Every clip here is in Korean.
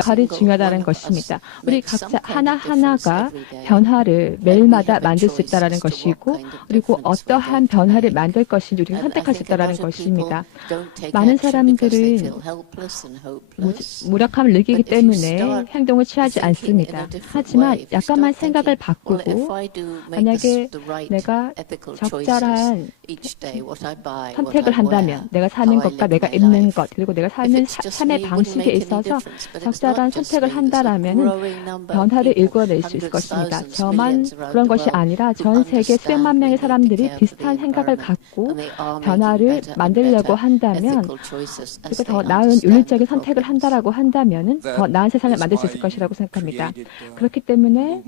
역할이 중요하다는 것입니다. 우리 각자 하나하나가 변화를 매일마다 만들 수 있다는 것이고, 그리고 어떠한 변화를 만들 것인지 우리가 선택할 수 있다는 것입니다. 많은 사람들은 무력함을 느끼기 때문에 행동을 취하지 않습니다. 하지만 약간만 생각을 바꾸고 만약에 내가 적절한 선택을 한다면 내가 사는 것과 내가 입는 것 그리고 내가 사는 삶의 방식에 있어서 적절한 선택을 한다면 변화를 일궈낼 수 있을 것입니다. 저만 그런 것이 아니라 전 세계 수백만 명의 사람들이 비슷한 생각을 갖고 변화를 만들려고 한다면 그리고 더 나은 윤리적인 선택을 한다라고 한다면 더 나은 세상을 만들 수 있을 것이라고 생각합니다. 그렇기 때문에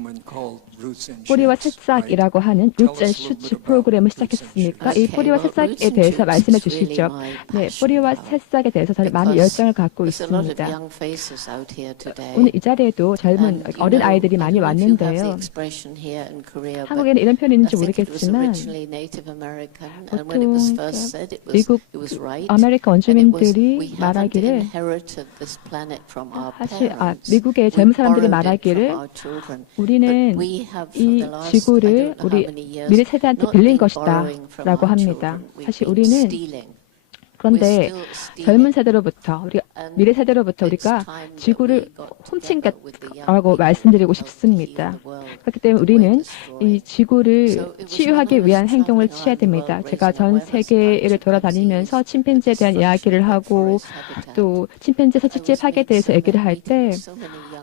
뿌리와 새싹이라고 하는 루츠 앤 슈츠 프로그램을 시작했습니까? 이 뿌리와 새싹에 대해서 말씀해 주시죠. 네, 뿌리와 새싹에 대해서 저는 많은 열정을 갖고 있습니다. 오늘 이 자리에도 젊은 어린 아이들이 많이 왔는데요. 한국에는 이런 표현이 있는지 모르겠지만 보통 미국 아메리카 원주민들이 말하기를 사실 미국의 젊은 사람들이 말하기를 우리는 이 지구를 우리 미래 세대한테 빌린 것이다 라고 합니다. 사실 우리는 그런데 젊은 세대로부터 미래 세대로부터 우리가 지구를 훔친 것라고 말씀드리고 싶습니다. 그렇기 때문에 우리는 이 지구를 치유하기 위한 행동을 취해야 됩니다. 제가 전 세계를 돌아다니면서 침팬지에 대한 이야기를 하고 또 침팬지 서식지 파괴에 대해서 얘기를 할 때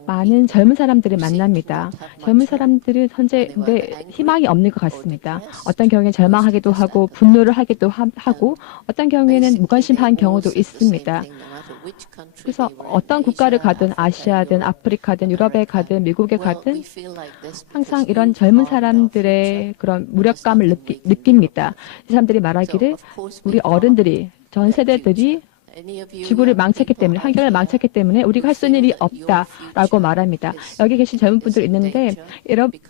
많은 젊은 사람들을 만납니다. 젊은 사람들은 현재 근데 희망이 없는 것 같습니다. 어떤 경우에는 절망하기도 하고 분노를 하기도 하고 어떤 경우에는 무관심한 경우도 있습니다. 그래서 어떤 국가를 가든 아시아든 아프리카든 유럽에 가든 미국에 가든 항상 이런 젊은 사람들의 그런 무력감을 느낍니다. 이 사람들이 말하기를 우리 어른들이 전 세대들이 지구를 망쳤기 때문에 환경을 망쳤기 때문에 우리가 할 수 있는 일이 없다라고 말합니다. 여기 계신 젊은 분들 있는데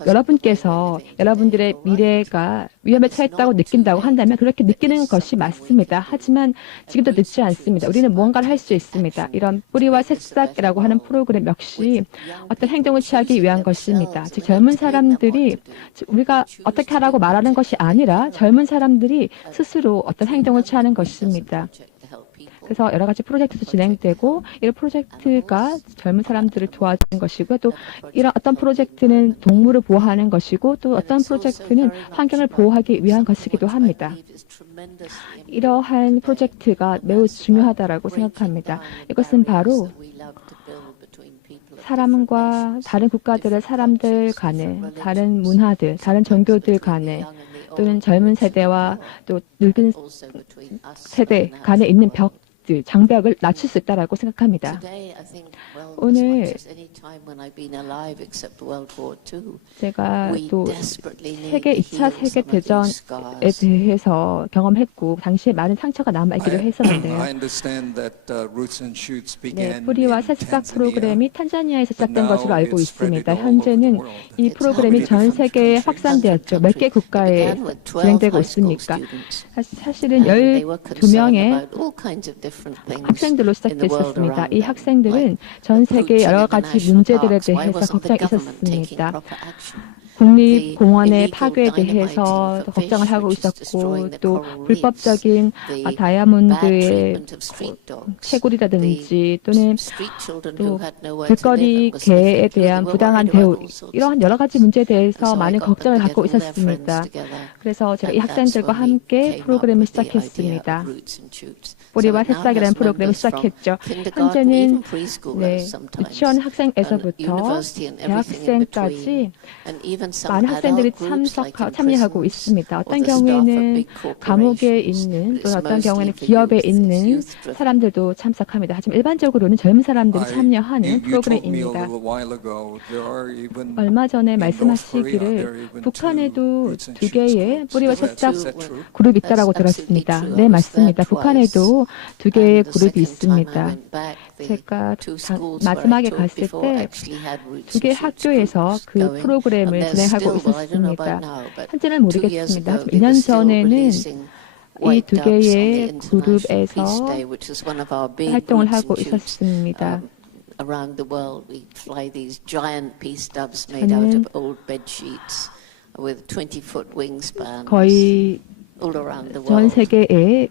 여러분께서 여러분들의 미래가 위험에 처했다고 느낀다고 한다면 그렇게 느끼는 것이 맞습니다. 하지만 지금도 늦지 않습니다. 우리는 무언가를 할 수 있습니다. 이런 뿌리와 새싹이라고 하는 프로그램 역시 어떤 행동을 취하기 위한 것입니다. 즉 젊은 사람들이 우리가 어떻게 하라고 말하는 것이 아니라 젊은 사람들이 스스로 어떤 행동을 취하는 것입니다. 그래서 여러 가지 프로젝트도 진행되고 이런 프로젝트가 젊은 사람들을 도와주는 것이고 또 이런 어떤 프로젝트는 동물을 보호하는 것이고 또 어떤 프로젝트는 환경을 보호하기 위한 것이기도 합니다. 이러한 프로젝트가 매우 중요하다고 생각합니다. 이것은 바로 사람과 다른 국가들의 사람들 간에 다른 문화들, 다른 종교들 간에 또는 젊은 세대와 또 늙은 세대 간에 있는 장벽을 낮출 수 있다고 생각합니다. 오늘 제가 또 세계 2차 세계대전에 대해서 경험했고 당시에 많은 상처가 남아있기도 했었는데요. 네, 뿌리와 새싹 프로그램이 탄자니아에서 시작된 것으로 알고 있습니다. 현재는 이 프로그램이 전 세계에 확산되었죠. 몇 개 국가에 진행되고 있습니까? 사실은 12명의 학생들로 시작됐었습니다. 이 학생들은 전 세계 여러 가지 문제들에 대해서 걱정이 있었습니다. 국립공원의 파괴에 대해서 걱정을 하고 있었고 또 불법적인 다이아몬드의 채굴이라든지 또는 또 길거리 개에 대한 부당한 대우 이러한 여러 가지 문제에 대해서 많은 걱정을 갖고 있었습니다. 그래서 제가 이 학생들과 함께 프로그램을 시작했습니다. 뿌리와 새싹이라는 프로그램을 시작했죠. 현재는 유치원 학생에서부터 대학생까지 많은 학생들이 참여하고 있습니다. 어떤 경우에는 감옥에 있는 또는 어떤 경우에는 기업에 있는 사람들도 참석합니다. 하지만 일반적으로는 젊은 사람들이 참여하는 프로그램입니다. 얼마 전에 말씀하시기를 북한에도 2개의 뿌리와 새싹 그룹이 있다고 들었습니다. 네, 맞습니다. 북한에도 2개의 그룹이 있습니다. 제가 마지막에 갔을 때 2개의 학교에서 그 프로그램을 진행하고 있었습니다. 현재는 모르겠습니다. 2년 전에는 이 2개의 그룹에서 활동을 하고 있었습니다. around the world. We fly these giant peace doves made out of old bed sheets with 20-foot wingspans 거의 all around the 전 world. 세계에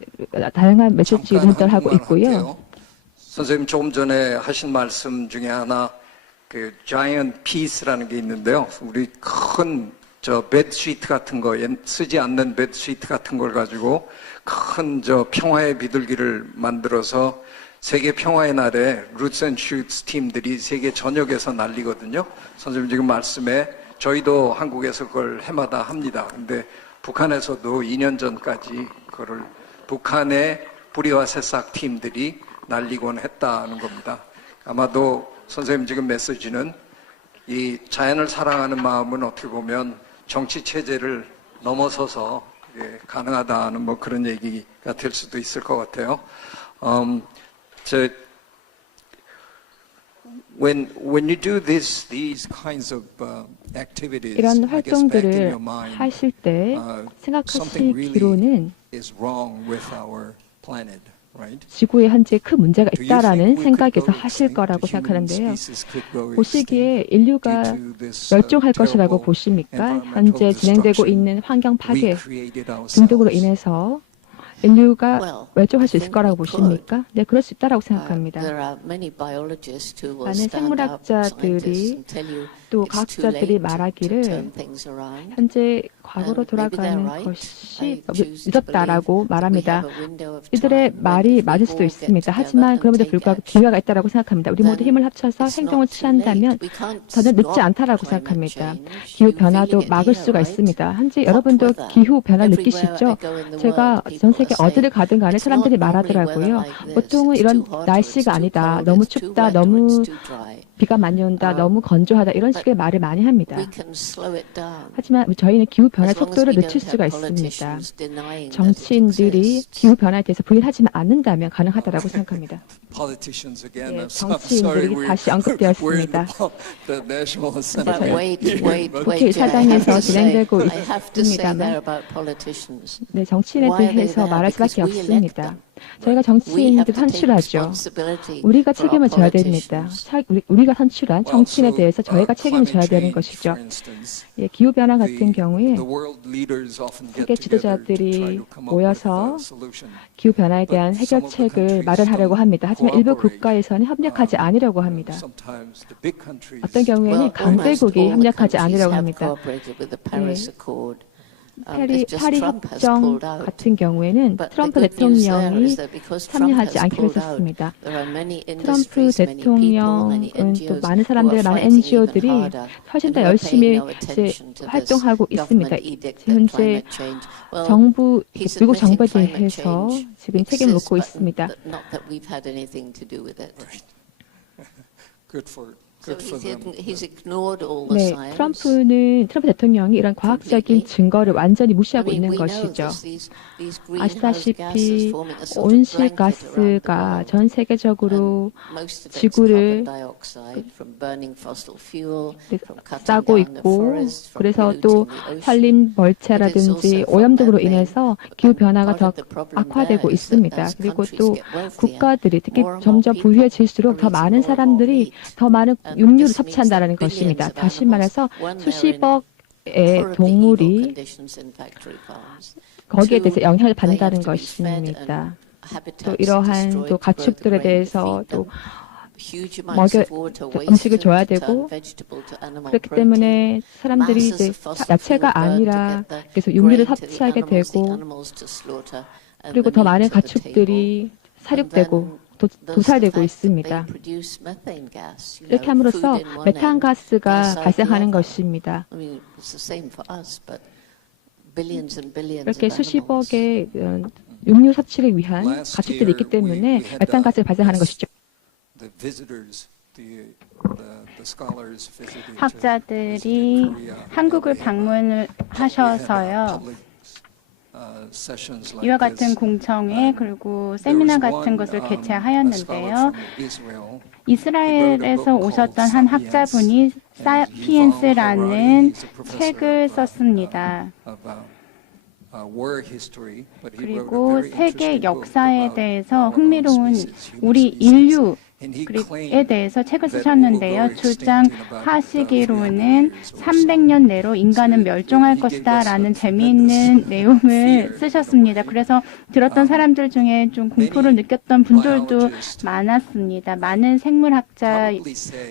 다양한 메시지를 전달하고 있고요. 선생님 조금 전에 하신 말씀 중에 하나 그 giant piece라는 게 있는데요. 우리 큰 저 베드시트 같은 거 쓰지 않는 베드시트 같은 걸 가지고 큰 저 평화의 비둘기를 만들어서 세계 평화의 날에 루츠 앤 슈츠 팀들이 세계 전역에서 날리거든요. 선생님 지금 말씀에 저희도 한국에서 그걸 해마다 합니다. 근데 북한에서도 2년 전까지 그거를 북한의 불의와 새싹 팀들이 날리곤 했다는 겁니다. 아마도 선생님 지금 메시지는 이 자연을 사랑하는 마음은 어떻게 보면 정치 체제를 넘어서서 가능하다는 뭐 그런 얘기가 될 수도 있을 것 같아요. When you do these kinds of activities, 이런 I guess back in 활동들을 your mind, 하실 때 something really 생각하시기로는 is wrong with our planet, right? 지구에 현재 큰 문제가 Do you 있다라는 think we could 생각에서 go 하실 extinct? 거라고 The human 생각하는데요. species could go 보시기에 extinct 인류가 due to this, 멸종할 것이라고 terrible 보십니까? environmental 현재 진행되고 destruction 있는 환경 we 파괴 created 등등으로 ourselves. 인해서 인류가 Well, 멸종할 I 수 있을 think 거라고 we could. 보십니까? 네, 그럴 수 있다라고 생각합니다. There are many biologists who will 많은 stand up, 생물학자들이 scientists, and tell you 또 it's too 과학자들이 late to 말하기를 turn things around. 현재 과거로 And maybe they're 돌아가는 right. 것이 I choose to 늦었다라고 believe that we 말합니다. have a window of 이들의 time when 말이 if we 맞을 수도 all get 있습니다. together 하지만 and 그럼에도 take 불구하고 action, 기회가 있다고 생각합니다. 우리 모두 then 힘을 합쳐서 it's 행동을 not too late. 취한다면 We can't 전혀 늦지 stop 않다라고 climate 생각합니다. change. 기후 You feeling 변화도 it 막을 here, 수가 right? 있습니다. 현재 Hot 여러분도 weather. 기후 변화 Everywhere 느끼시죠? I go in the 제가 world, 전 people 세계 are 어디를 saying 가든 간에 it's 사람들이 not normally weather 말하더라고요. like this. 보통은 It's 이런 too hot or it's 날씨가 too 아니다. cold, 너무 it's too 춥다, wet or 너무 it's too dry. 비가 많이 온다, 너무 건조하다 이런 식의 말을 많이 합니다. We can slow it down. 하지만 저희는 기후 변화 As long as 속도를 we 늦출 don't 수가 have 있습니다. politicians denying that it 정치인들이 exists. 기후 변화에 대해서 부인하지 않는다면 가능하다라고 생각합니다. Politicians again. 예, I'm sorry, 정치인들이 다시 언급되었습니다. the National But Assembly. wait, 국회의사당에서 I have to say 진행되고 I have to say 있습니다만 that about politicians. 네, 정치인에 Why are they 대해서 there? 말할 수밖에 Because we elect 없습니다. them. 저희가 We have 정치인들 to take 선출하죠. responsibility 우리가 for our 책임을 져야 됩니다. politicians. 우리가 선출한 Well, 정치인에 so, 대해서 저희가 책임을 climate 져야 되는 change, 것이죠. for instance, 예, 기후 변화 같은 경우에 the world leaders often get 세계 together to try 지도자들이 to come up with 모여서 a solution. 기후 변화에 대한 But some of the 해결책을 countries 마련하려고 don't 합니다. 하지만 일부 cooperate. 국가에서는 협력하지 않으려고 합니다. Sometimes the big countries 어떤 경우에는 Well, almost 강대국이 all the 협력하지 countries 않으려고 have 합니다. cooperated with the Paris Accord. 파리 It's just Trump has 협정 pulled out. 같은 경우에는 But the 트럼프 good news there 대통령이 is that because Trump 참여하지 has 않기로 pulled out, 했었습니다. there are many 트럼프 industries, many people, many 대통령은 또 NGOs 많은 who are 사람들, 많은 fighting even NGO들이 harder 훨씬 and 더 who are 열심히 paying no 이제 attention to this 활동하고 있습니다. government edict that 현재 climate change. Well, 정부, he's 미국 admitting 정부에 climate 대해서 change 지금 책임을 exists, 묻고 but 있습니다. not that we've had anything to do with it. good for So them. he's ignored all the 네, science. 트럼프 대통령이 이런 과학적인 증거를 완전히 무시하고 I mean, 있는 we know 것이죠. this, these greenhouse gases 아시다시피 forming a sort of blanket around the 온실가스가 world. 전 세계적으로 And most of it's 지구를 carbon dioxide from burning fossil fuel, from cutting 싸고 down the 있고 forests, from 그래서 polluting 또 the ocean. 산림 벌채라든지 오염 등으로 인해서 기후 변화가 더 악화되고 있습니다. 그리고 또 국가들이 특히 점점 부유해질수록 더 많은 사람들이 더 많은 육류를 섭취한다는 것입니다. 다시 말해서 수십억의 동물이 거기에 대해서 영향을 받는다는 것입니다. 또 이러한 또 가축들에 대해서 또 음식을 줘야 되고 그렇기 때문에 사람들이 이제 야채가 아니라 계속 육류를 섭취하게 되고 그리고 더 많은 가축들이 사육되고 도살되고 있습니다. 이렇게 함으로써 메탄가스가 발생하는 것입니다. 이렇게 수십억의 육류 섭취를 위한 가축들이 있기 때문에 메탄가스가 발생하는 것이죠. 학자들이 한국을 방문을 하셔서요. 이와 같은 공청회 그리고 세미나 같은 것을 개최하였는데요. 이스라엘에서 오셨던 한 학자분이 사피엔스라는 책을 썼습니다. 그리고 세계 역사에 대해서 흥미로운 우리 인류 에 대해서 책을 쓰셨는데요. 주장하시기로는 300년 내로 인간은 멸종할 것이다 라는 재미있는 내용을 쓰셨습니다. 그래서 들었던 사람들 중에 좀 공포를 느꼈던 분들도 많았습니다. 많은 생물학자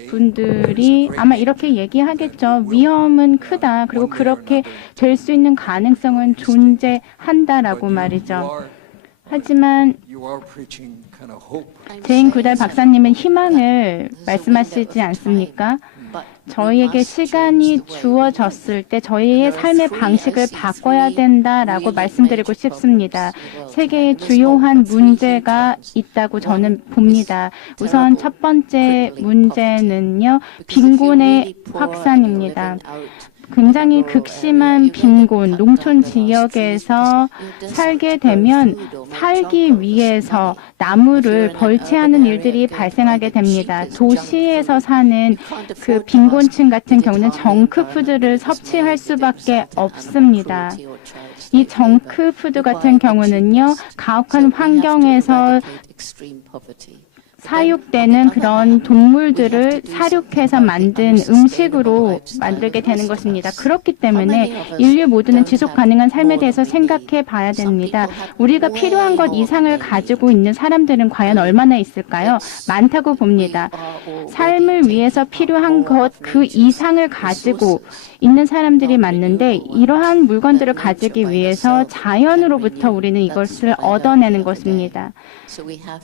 분들이 아마 이렇게 얘기하겠죠. 위험은 크다. 그리고 그렇게 될 수 있는 가능성은 존재한다라고 말이죠. 하지만 제인 구달 박사님은 희망을 말씀하시지 않습니까? 저희에게 시간이 주어졌을 때 저희의 삶의 방식을 바꿔야 된다라고 말씀드리고 싶습니다. 세계의 주요한 문제가 있다고 저는 봅니다. 우선 첫 번째 문제는요, 빈곤의 확산입니다. 굉장히 극심한 빈곤, 농촌 지역에서 살게 되면 살기 위해서 나무를 벌채하는 일들이 발생하게 됩니다. 도시에서 사는 그 빈곤층 같은 경우는 정크푸드를 섭취할 수밖에 없습니다. 이 정크푸드 같은 경우는요, 가혹한 환경에서 사육되는 그런 동물들을 사육해서 만든 음식으로 만들게 되는 것입니다. 그렇기 때문에 인류 모두는 지속 가능한 삶에 대해서 생각해 봐야 됩니다. 우리가 필요한 것 이상을 가지고 있는 사람들은 과연 얼마나 있을까요? 많다고 봅니다. 삶을 위해서 필요한 것 그 이상을 가지고 있는 사람들이 많는데 이러한 물건들을 가지기 위해서 자연으로부터 우리는 이것을 얻어내는 것입니다.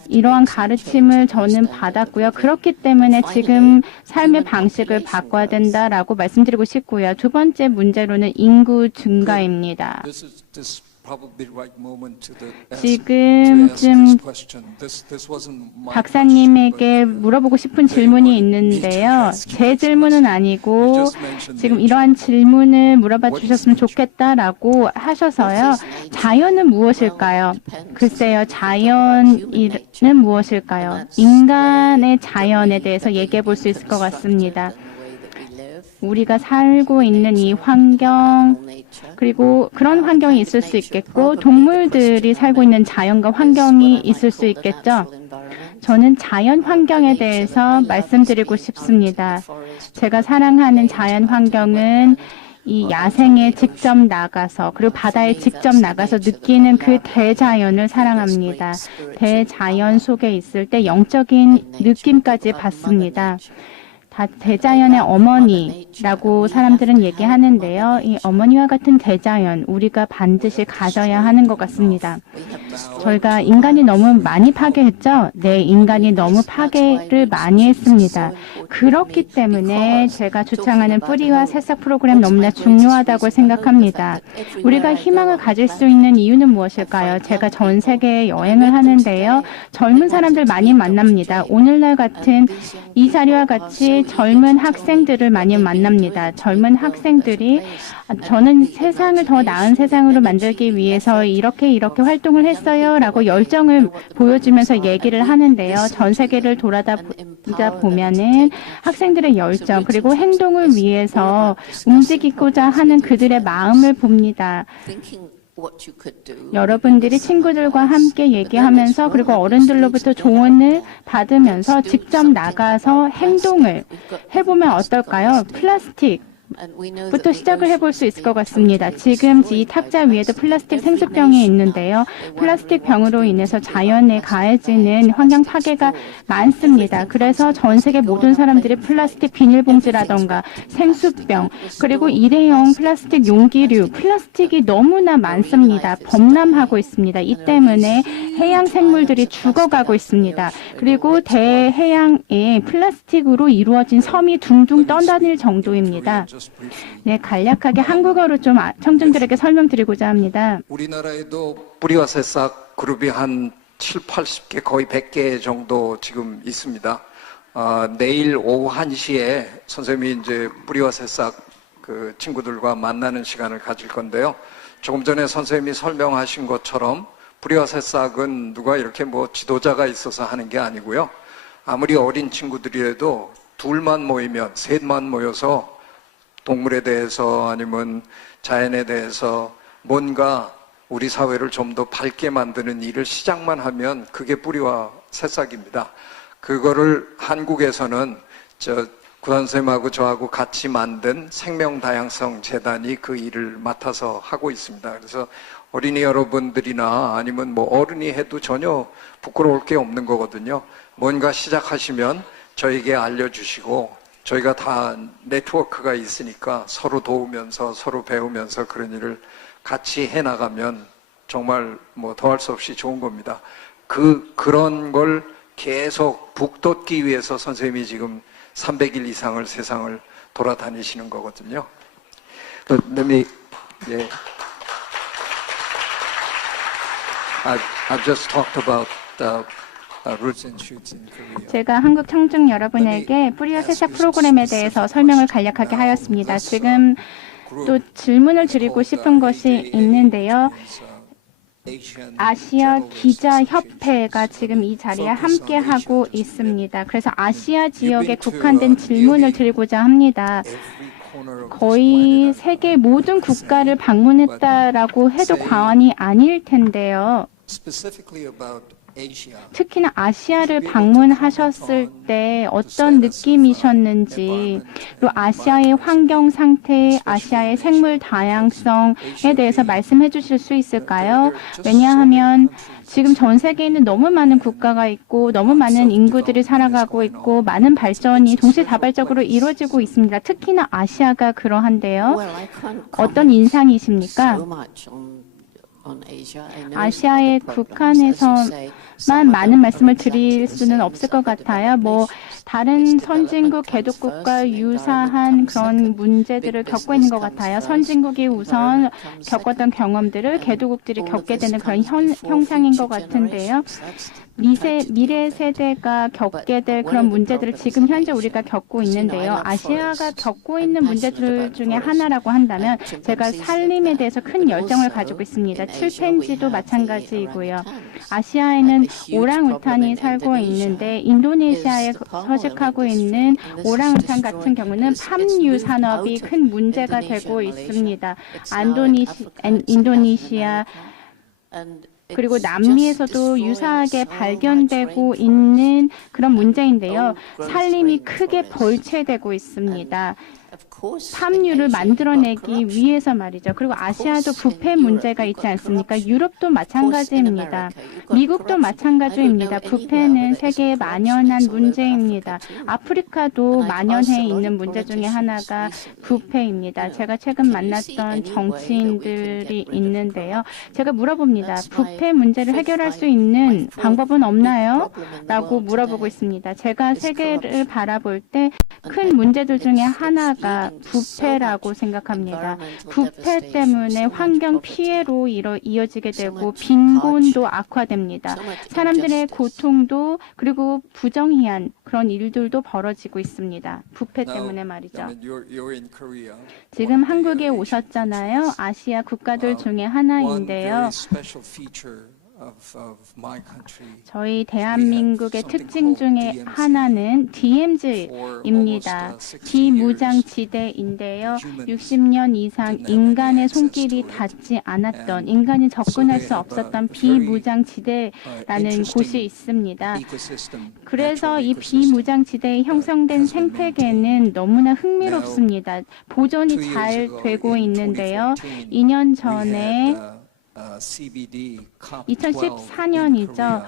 이러한 가르침을 저는 받았고요. 그렇기 때문에 지금 삶의 방식을 바꿔야 된다라고 말씀드리고 싶고요. 두 번째 문제로는 인구 증가입니다. 지금쯤 박사님에게 물어보고 싶은 질문이 있는데요. 제 질문은 아니고 지금 이러한 질문을 물어봐 주셨으면 좋겠다라고 하셔서요. 자연은 무엇일까요? 글쎄요. 자연은 무엇일까요? 인간의 자연에 대해서 얘기해 볼 수 있을 것 같습니다. 우리가 살고 있는 이 환경, 그리고 그런 환경이 있을 수 있겠고 동물들이 살고 있는 자연과 환경이 있을 수 있겠죠. 저는 자연 환경에 대해서 말씀드리고 싶습니다. 제가 사랑하는 자연 환경은 이 야생에 직접 나가서 그리고 바다에 직접 나가서 느끼는 그 대자연을 사랑합니다. 대자연 속에 있을 때 영적인 느낌까지 받습니다. 대자연의 어머니라고 사람들은 얘기하는데요. 이 어머니와 같은 대자연, 우리가 반드시 가져야 하는 것 같습니다. 저희가 인간이 너무 많이 파괴했죠? 네, 인간이 너무 파괴를 많이 했습니다. 그렇기 때문에 제가 주창하는 뿌리와 새싹 프로그램 너무나 중요하다고 생각합니다. 우리가 희망을 가질 수 있는 이유는 무엇일까요? 제가 전 세계에 여행을 하는데요. 젊은 사람들 많이 만납니다. 오늘날 같은 이 자리와 같이 젊은 학생들을 많이 만납니다. 젊은 학생들이 저는 세상을 더 나은 세상으로 만들기 위해서 이렇게 활동을 했어요 라고 열정을 보여주면서 얘기를 하는데요. 전 세계를 돌아다니다 보면은 학생들의 열정 그리고 행동을 위해서 움직이고자 하는 그들의 마음을 봅니다. 여러분들이 친구들과 함께 얘기하면서 그리고 어른들로부터 조언을 받으면서 직접 나가서 행동을 해보면 어떨까요? 플라스틱부터 시작을 해볼 수 있을 것 같습니다. 지금 이 탁자 위에도 플라스틱 생수병이 있는데요. 플라스틱 병으로 인해서 자연에 가해지는 환경 파괴가 많습니다. 그래서 전 세계 모든 사람들이 플라스틱 비닐봉지라던가 생수병 그리고 일회용 플라스틱 용기류 플라스틱이 너무나 많습니다. 범람하고 있습니다. 이 때문에 해양 생물들이 죽어가고 있습니다. 그리고 대해양에 플라스틱으로 이루어진 섬이 둥둥 떠다닐 정도입니다. 네, 간략하게 한국어로 좀 청중들에게 설명드리고자 합니다. 우리나라에도 뿌리와 새싹 그룹이 한 70-80개, 거의 100개 정도 지금 있습니다. 내일 오후 1시에 선생님이 이제 뿌리와 새싹 그 친구들과 만나는 시간을 가질 건데요. 조금 전에 선생님이 설명하신 것처럼 뿌리와 새싹은 누가 이렇게 뭐 지도자가 있어서 하는 게 아니고요. 아무리 어린 친구들이라도 둘만 모이면, 셋만 모여서 동물에 대해서 아니면 자연에 대해서 뭔가 우리 사회를 좀 더 밝게 만드는 일을 시작만 하면 그게 뿌리와 새싹입니다. 그거를 한국에서는 구단 선생님하고 저하고 같이 만든 생명다양성 재단이 그 일을 맡아서 하고 있습니다. 그래서 어린이 여러분들이나 아니면 뭐 어른이 해도 전혀 부끄러울 게 없는 거거든요. 뭔가 시작하시면 저에게 알려주시고 저희가 다 네트워크가 있으니까 서로 도우면서 서로 배우면서 그런 일을 같이 해나가면 정말 뭐 더할 수 없이 좋은 겁니다. 그런 걸 계속 북돋기 위해서 선생님이 지금 300일 이상을 세상을 돌아다니시는 거거든요. I've just talked about roots and shoots in Korea. 제가 한국 청중 여러분에게 뿌리와 새싹 프로그램에 대해서 설명을 간략하게 하였습니다. 지금 또 질문을 드리고 싶은 것이 있는데요. 아시아 기자협회가 지금 이 자리에 함께하고 있습니다. 그래서 아시아 지역에 국한된 질문을 드리고자 합니다. 거의 세계 모든 국가를 방문했다라고 해도 과언이 아닐 텐데요. 특히나 아시아를 방문하셨을 때 어떤 느낌이셨는지, 그리고 아시아의 환경 상태, 아시아의 생물 다양성에 대해서 말씀해 주실 수 있을까요? 왜냐하면 지금 전 세계에 있는 너무 많은 국가가 있고 너무 많은 인구들이 살아가고 있고 많은 발전이 동시다발적으로 이루어지고 있습니다. 특히나 아시아가 그러한데요. 어떤 인상이십니까? 아시아의 국한에서만 많은 말씀을 드릴 수는 없을 것 같아요. 뭐 다른 선진국 개독국과 유사한 그런 문제들을 겪고 있는 것 같아요. 선진국이 우선 겪었던 경험들을 개독국들이 겪게 되는 그런 형상인 것 같은데요. 미래 세대가 겪게 될 그런 문제들을 지금 현재 우리가 겪고 있는데요. 아시아가 겪고 있는 문제들 중에 하나라고 한다면 제가 살림에 대해서 큰 열정을 가지고 있습니다. 칠팬지도 마찬가지이고요. 아시아에는 오랑우탄이 살고 있는데 인도네시아에 서식하고 있는 오랑우탄 같은 경우는 팜유 산업이 큰 문제가 되고 있습니다. 인도네시아 그리고 남미에서도 유사하게 발견되고 있는 그런 문제인데요. 살림이 크게 벌채되고 있습니다. 팜유를 만들어내기 위해서 말이죠. 그리고 아시아도 부패 문제가 있지 않습니까? 유럽도 마찬가지입니다. 미국도 마찬가지입니다. 부패는 세계에 만연한 문제입니다. 아프리카도 만연해 있는 문제 중에 하나가 부패입니다. 제가 최근 만났던 정치인들이 있는데요. 제가 물어봅니다. 부패 문제를 해결할 수 있는 방법은 없나요? 라고 물어보고 있습니다. 제가 세계를 바라볼 때 큰 문제들 중에 하나가 부패라고 생각합니다. 부패 때문에 환경 피해로 이어지게 되고 빈곤도 악화됩니다. 사람들의 고통도 그리고 부정의한 그런 일들도 벌어지고 있습니다. 부패 때문에 말이죠. 지금 한국에 오셨잖아요. 아시아 국가들 중에 하나인데요. 저희 대한민국의 특징 중에 하나는 DMZ입니다. 비무장지대인데요. 60년 이상 인간의 손길이 닿지 않았던, 인간이 접근할 수 없었던 비무장지대라는 곳이 있습니다. 그래서 이 비무장지대에 형성된 생태계는 너무나 흥미롭습니다. 보존이 잘 되고 있는데요. 2년 전에 2014년이죠.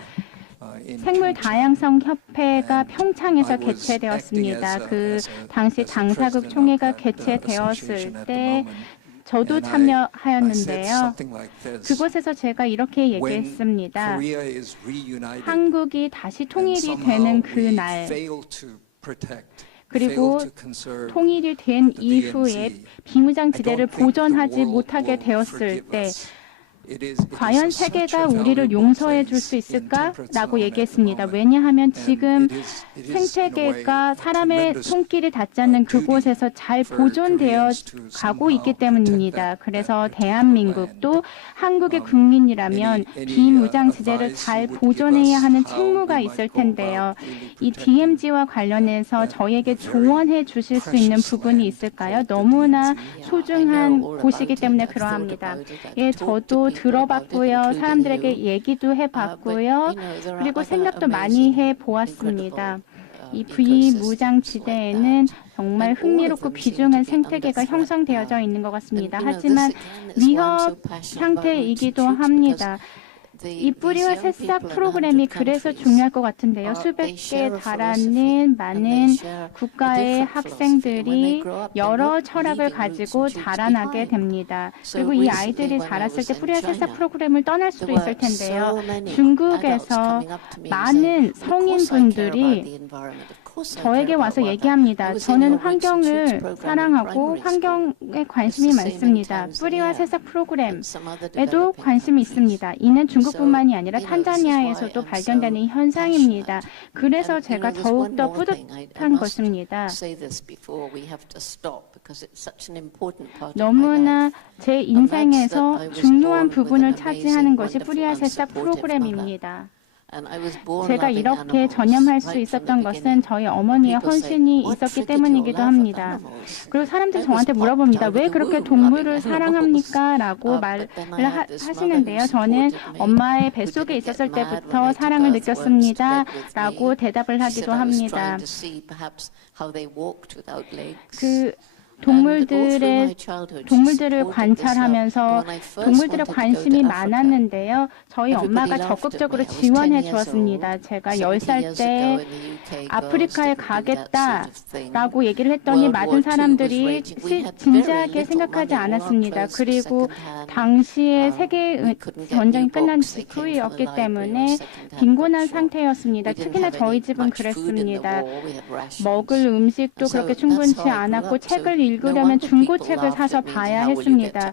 생물 다양성 협회가 평창에서 개최되었습니다. 그 당시 당사국 총회가 개최되었을 때 저도 참여하였는데요. 그곳에서 제가 이렇게 얘기했습니다. 한국이 다시 통일이 되는 그날, 그리고 통일이 된 이후에 비무장지대를 보존하지 못하게 되었을 때 과연 세계가 우리를 용서해 줄 수 있을까라고 얘기했습니다. 왜냐하면 지금 생태계가 사람의 손길이 닿지 않는 그곳에서 잘 보존되어 가고 있기 때문입니다. 그래서 대한민국도 한국의 국민이라면 비무장지대를 잘 보존해야 하는 책무가 있을 텐데요. 이 DMZ와 관련해서 저에게 조언해 주실 수 있는 부분이 있을까요? 너무나 소중한 곳이기 때문에 그러합니다. 예, 저도 들어봤고요. 사람들에게 얘기도 해봤고요. 그리고 생각도 많이 해보았습니다. 이 비무장지대에는 정말 흥미롭고 귀중한 생태계가 형성되어져 있는 것 같습니다. 하지만 위협 상태이기도 합니다. 이 뿌리와 새싹 프로그램이 그래서 중요할 것 같은데요. 수백 개에 달하는 많은 국가의 학생들이 여러 철학을 가지고 자라나게 됩니다. 그리고 이 아이들이 자랐을 때 뿌리와 새싹 프로그램을 떠날 수도 있을 텐데요. 중국에서 많은 성인분들이 저에게 와서 얘기합니다. 저는 환경을 사랑하고 환경에 관심이 많습니다. 뿌리와 새싹 프로그램에도 관심이 있습니다. 이는 중국뿐만이 아니라 탄자니아에서도 발견되는 현상입니다. 그래서 제가 더욱더 뿌듯한 것입니다. 너무나 제 인생에서 중요한 부분을 차지하는 것이 뿌리와 새싹 프로그램입니다. 제가 이렇게 전념할 수 있었던 것은 저희 어머니의 헌신이 있었기 때문이기도 합니다. 그리고 사람들이 저한테 물어봅니다. 왜 그렇게 동물을 사랑합니까? 라고 말을 하시는데요. 저는 엄마의 뱃속에 있었을 때부터 사랑을 느꼈습니다. 라고 대답을 하기도 합니다. 동물들을 관찰하면서 동물들에 관심이 많았는데요. 저희 엄마가 적극적으로 지원해 주었습니다. 제가 10살 때 아프리카에 가겠다라고 얘기를 했더니 많은 사람들이 진지하게 생각하지 않았습니다. 그리고 당시에 세계 전쟁이 끝난 직후였기 때문에 빈곤한 상태였습니다. 특히나 저희 집은 그랬습니다. 먹을 음식도 그렇게 충분치 않았고 책을 읽으려면 중고책을 사서 봐야 했습니다.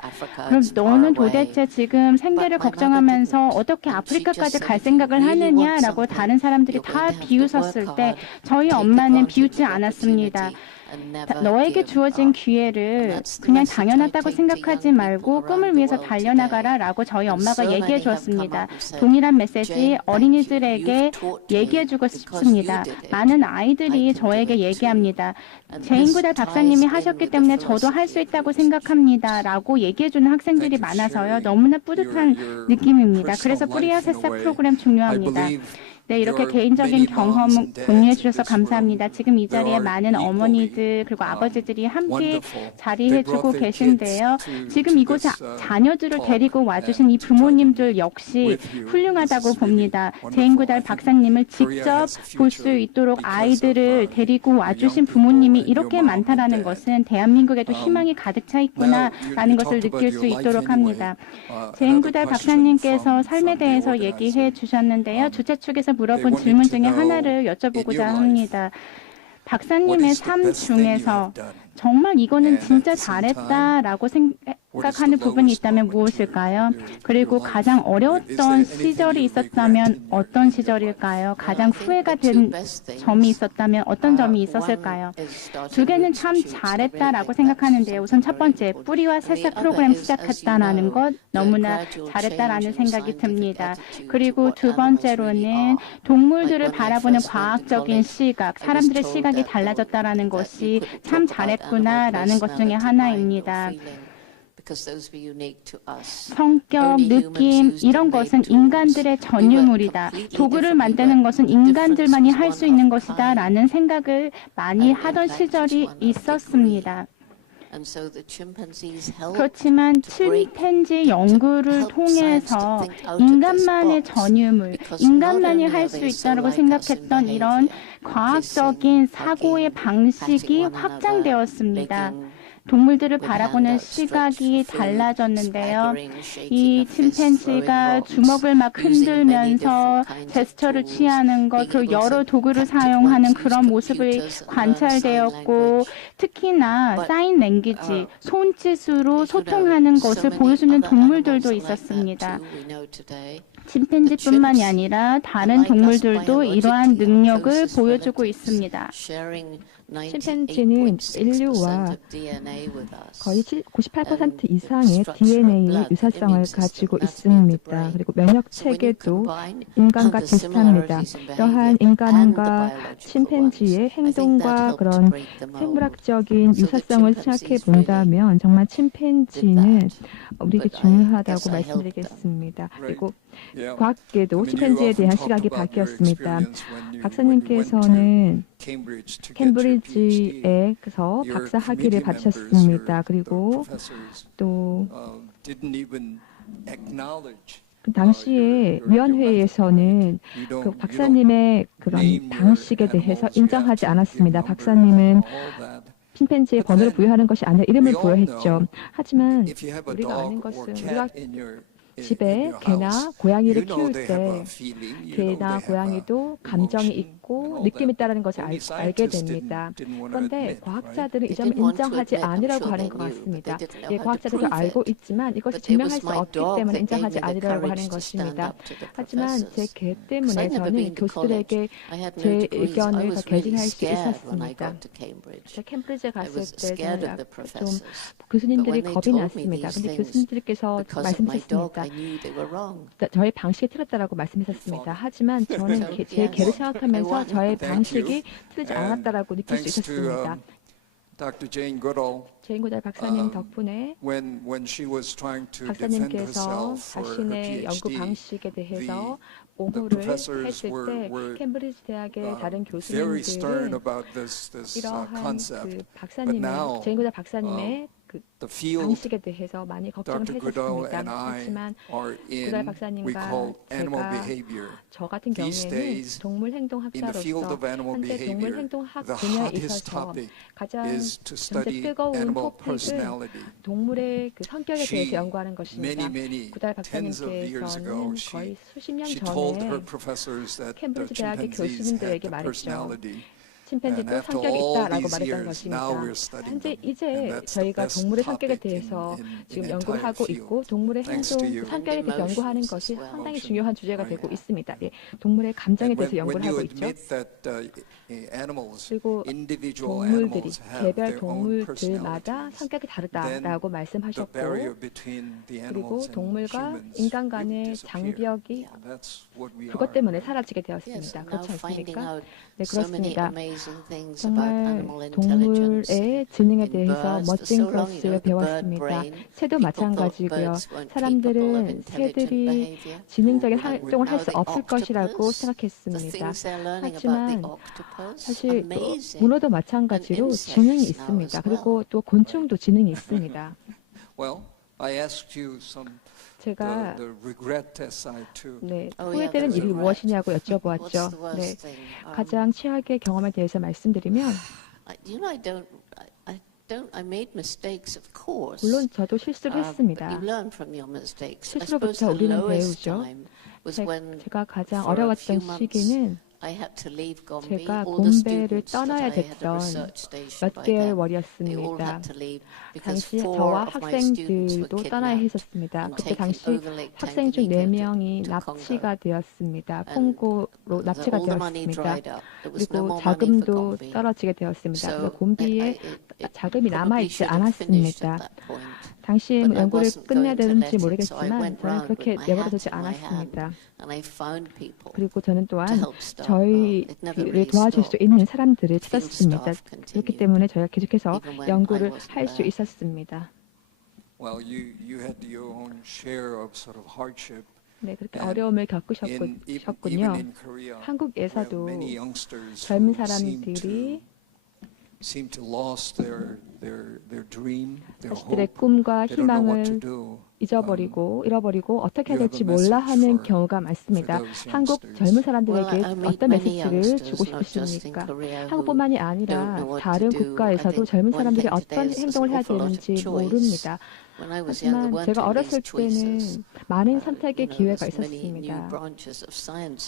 그럼 너는 도대체 지금 생계를 걱정하면서 어떻게 아프리카까지 갈 생각을 하느냐라고 다른 사람들이 다 비웃었을 때 저희 엄마는 비웃지 않았습니다. 너에게 주어진 기회를 그냥 당연하다고 생각하지 말고 꿈을 위해서 달려나가라 라고 저희 엄마가 얘기해 주었습니다. 동일한 메시지 어린이들에게 얘기해 주고 싶습니다. 많은 아이들이 저에게 얘기합니다. 제인구달 박사님이 하셨기 때문에 저도 할 수 있다고 생각합니다 라고 얘기해 주는 학생들이 많아서요. 너무나 뿌듯한 느낌입니다. 그래서 뿌리와 새싹 프로그램 중요합니다. 네, 이렇게 개인적인 경험 공유해 주셔서 감사합니다. 지금 이 자리에 많은 어머니들 그리고 아버지들이 함께 자리해주고 계신데요. 지금 이곳에 자녀들을 데리고 와주신 이 부모님들 역시 훌륭하다고 봅니다. 제인구달 박사님을 직접 볼 수 있도록 아이들을 데리고 와주신 부모님이 이렇게 많다라는 것은 대한민국에도 희망이 가득 차 있구나라는 것을 느낄 수 있도록 합니다. 제인구달 박사님께서 삶에 대해서 얘기해 주셨는데요. 주최 측에서 물어본 질문 중에 하나를 여쭤보고자 합니다. 박사님의 삶 중에서 정말 이거는 진짜 잘했다라고 생각하는 부분이 있다면 무엇일까요? 그리고 가장 어려웠던 시절이 있었다면 어떤 시절일까요? 가장 후회가 된 점이 있었다면 어떤 점이 있었을까요? 두 개는 참 잘했다라고 생각하는데요. 우선 첫 번째, 뿌리와 새싹 프로그램 시작했다라는 것 너무나 잘했다라는 생각이 듭니다. 그리고 두 번째로는 동물들을 바라보는 과학적인 시각, 사람들의 시각이 달라졌다라는 것이 참 잘했구나라는 것 중에 하나입니다. 성격, 느낌 이런 것은 인간들의 전유물이다. 도구를 만드는 것은 인간들만이 할 수 있는 것이다 라는 생각을 많이 하던 시절이 있었습니다. 그렇지만 침팬지 연구를 통해서 인간만의 전유물, 인간만이 할 수 있다고 생각했던 이런 과학적인 사고의 방식이 확장되었습니다. 동물들을 바라보는 시각이 달라졌는데요. 이 침팬지가 주먹을 막 흔들면서 제스처를 취하는 것, 그 여러 도구를 사용하는 그런 모습이 관찰되었고, 특히나 사인 랭귀지, 손짓으로 소통하는 것을 보여주는 동물들도 있었습니다. 침팬지뿐만이 아니라 다른 동물들도 이러한 능력을 보여주고 있습니다. 침팬지는 인류와 거의 98% 이상의 DNA 유사성을 가지고 있습니다. 그리고 면역 체계도 인간과 비슷합니다. 또한 인간과 침팬지의 행동과 그런 생물학적인 유사성을 생각해 본다면 정말 침팬지는 우리에게 중요하다고 말씀드리겠습니다. 그리고 과학계도 침팬지에 대한 시각이 바뀌었습니다. 박사님께서는 캠브리지에서 박사 학위를 받으셨습니다. 그리고 또 그 당시에 위원회에서는 그 박사님의 그런 방식에 대해서 인정하지 않았습니다. 박사님은 침팬지의 번호를 부여하는 것이 아니라 이름을 부여했죠. 하지만 우리가 아는 것은 우리가 집에 개나 고양이를 키울 때 개나 고양이도 감정이 있고 느낌이 있다는 것을 알게 됩니다. 그런데 과학자들은 이 점을 인정하지 않으려고 하는 것 같습니다. 예, 과학자들도 알고 있지만 이것을 증명할 수 없기 때문에 인정하지 않으려고 하는 것입니다. 하지만 제 개 때문에 저는 교수들에게 제 의견을 더 개진할 수 있었습니다. 제가 캠브리지에 갔을 때 저는 좀 교수님들이 겁이 났습니다. 근데 교수님들께서 말씀하셨습니다. 저의 방식이 틀렸다라고 말씀하셨습니다. 하지만 저는 제 개를 생각하면서 저의 방식이 틀리지 않았다라고 느낄 수 있었습니다. 제인 고달 박사님 덕분에 박사님께서 자신의 연구 방식에 대해서 옹호를 했을 때 캠브리지 대학의 다른 교수님들은 이러한 그 박사님의 제인 고달 박사님의 그 방식에 대해서 많이 걱정을 해줬습니다. 하지만 고달 박사님과 제가 저 같은 경우에는 동물 행동학자로서 현재 동물 행동학 분야에 있어서 가장 뜨거운 토픽은 동물의 그 성격에 대해서 연구하는 것입니다. 고달 박사님께서는 거의 수십 년 전에 캠브리지 대학의 교수님들에게 말했죠. 침팬지도 성격이 있다라고 말했던 것입니다. 현재 이제 저희가 동물의 성격에 대해서 지금 연구를 하고 있고 동물의 행동, 성격에 대해서 연구하는 것이 상당히 중요한 주제가 되고 있습니다. 예, 동물의 감정에 대해서 연구를 하고 있죠. 그리고 동물들이 개별 동물들마다 성격이 다르다라고 말씀하셨고 그리고 동물과 인간 간의 장벽이 그것 때문에 사라지게 되었습니다. 그렇지 않습니까? 네, 그렇습니다. 정말 동물의 지능에 대해서 멋진 것을 배웠습니다. 새도 마찬가지고요. 사람들은 새들이 지능적인 활동을 할 수 없을 것이라고 생각했습니다. 하지만 사실 문어도 마찬가지로 지능이 있습니다. 그리고 또 곤충도 지능이 있습니다. 제가 후회되는 일이 무엇이냐고 여쭤보았죠. 네, 가장 최악의 경험에 대해서 말씀드리면 물론 저도 실수를 했습니다. 실수로부터 우리는 배우죠. 제가 가장 어려웠던 시기는 제가 곰배를 떠나야 됐던 몇 개월이었습니다. 당시 저와 학생들도 떠나야 했었습니다. 그때 당시 학생 중 4명이 납치가 되었습니다. 콩고로 납치가 되었습니다. 그리고 자금도 떨어지게 되었습니다. 그리고 곰비에 자금이 남아있지 않았습니다. 당시에 연구를 끝내야 되는지 모르겠지만 저는 그렇게 내버려두지 않았습니다. 그리고 저는 또한 저희를 도와줄 수 있는 사람들을 찾았습니다. 그렇기 때문에 저희가 계속해서 연구를 할 수 있었습니다. 네, 그렇게 어려움을 겪으셨군요. 한국에서도 젊은 사람들이 자신들의 꿈과 희망을 잃어버리고 어떻게 해야 될지 몰라 하는 경우가 많습니다. 한국 젊은 사람들에게 어떤 메시지를 주고 싶으십니까? 한국뿐만이 아니라 다른 국가에서도 젊은 사람들이 어떤 행동을 해야 되는지 모릅니다. 하지만 제가 어렸을 때는 많은 선택의 기회가 있었습니다.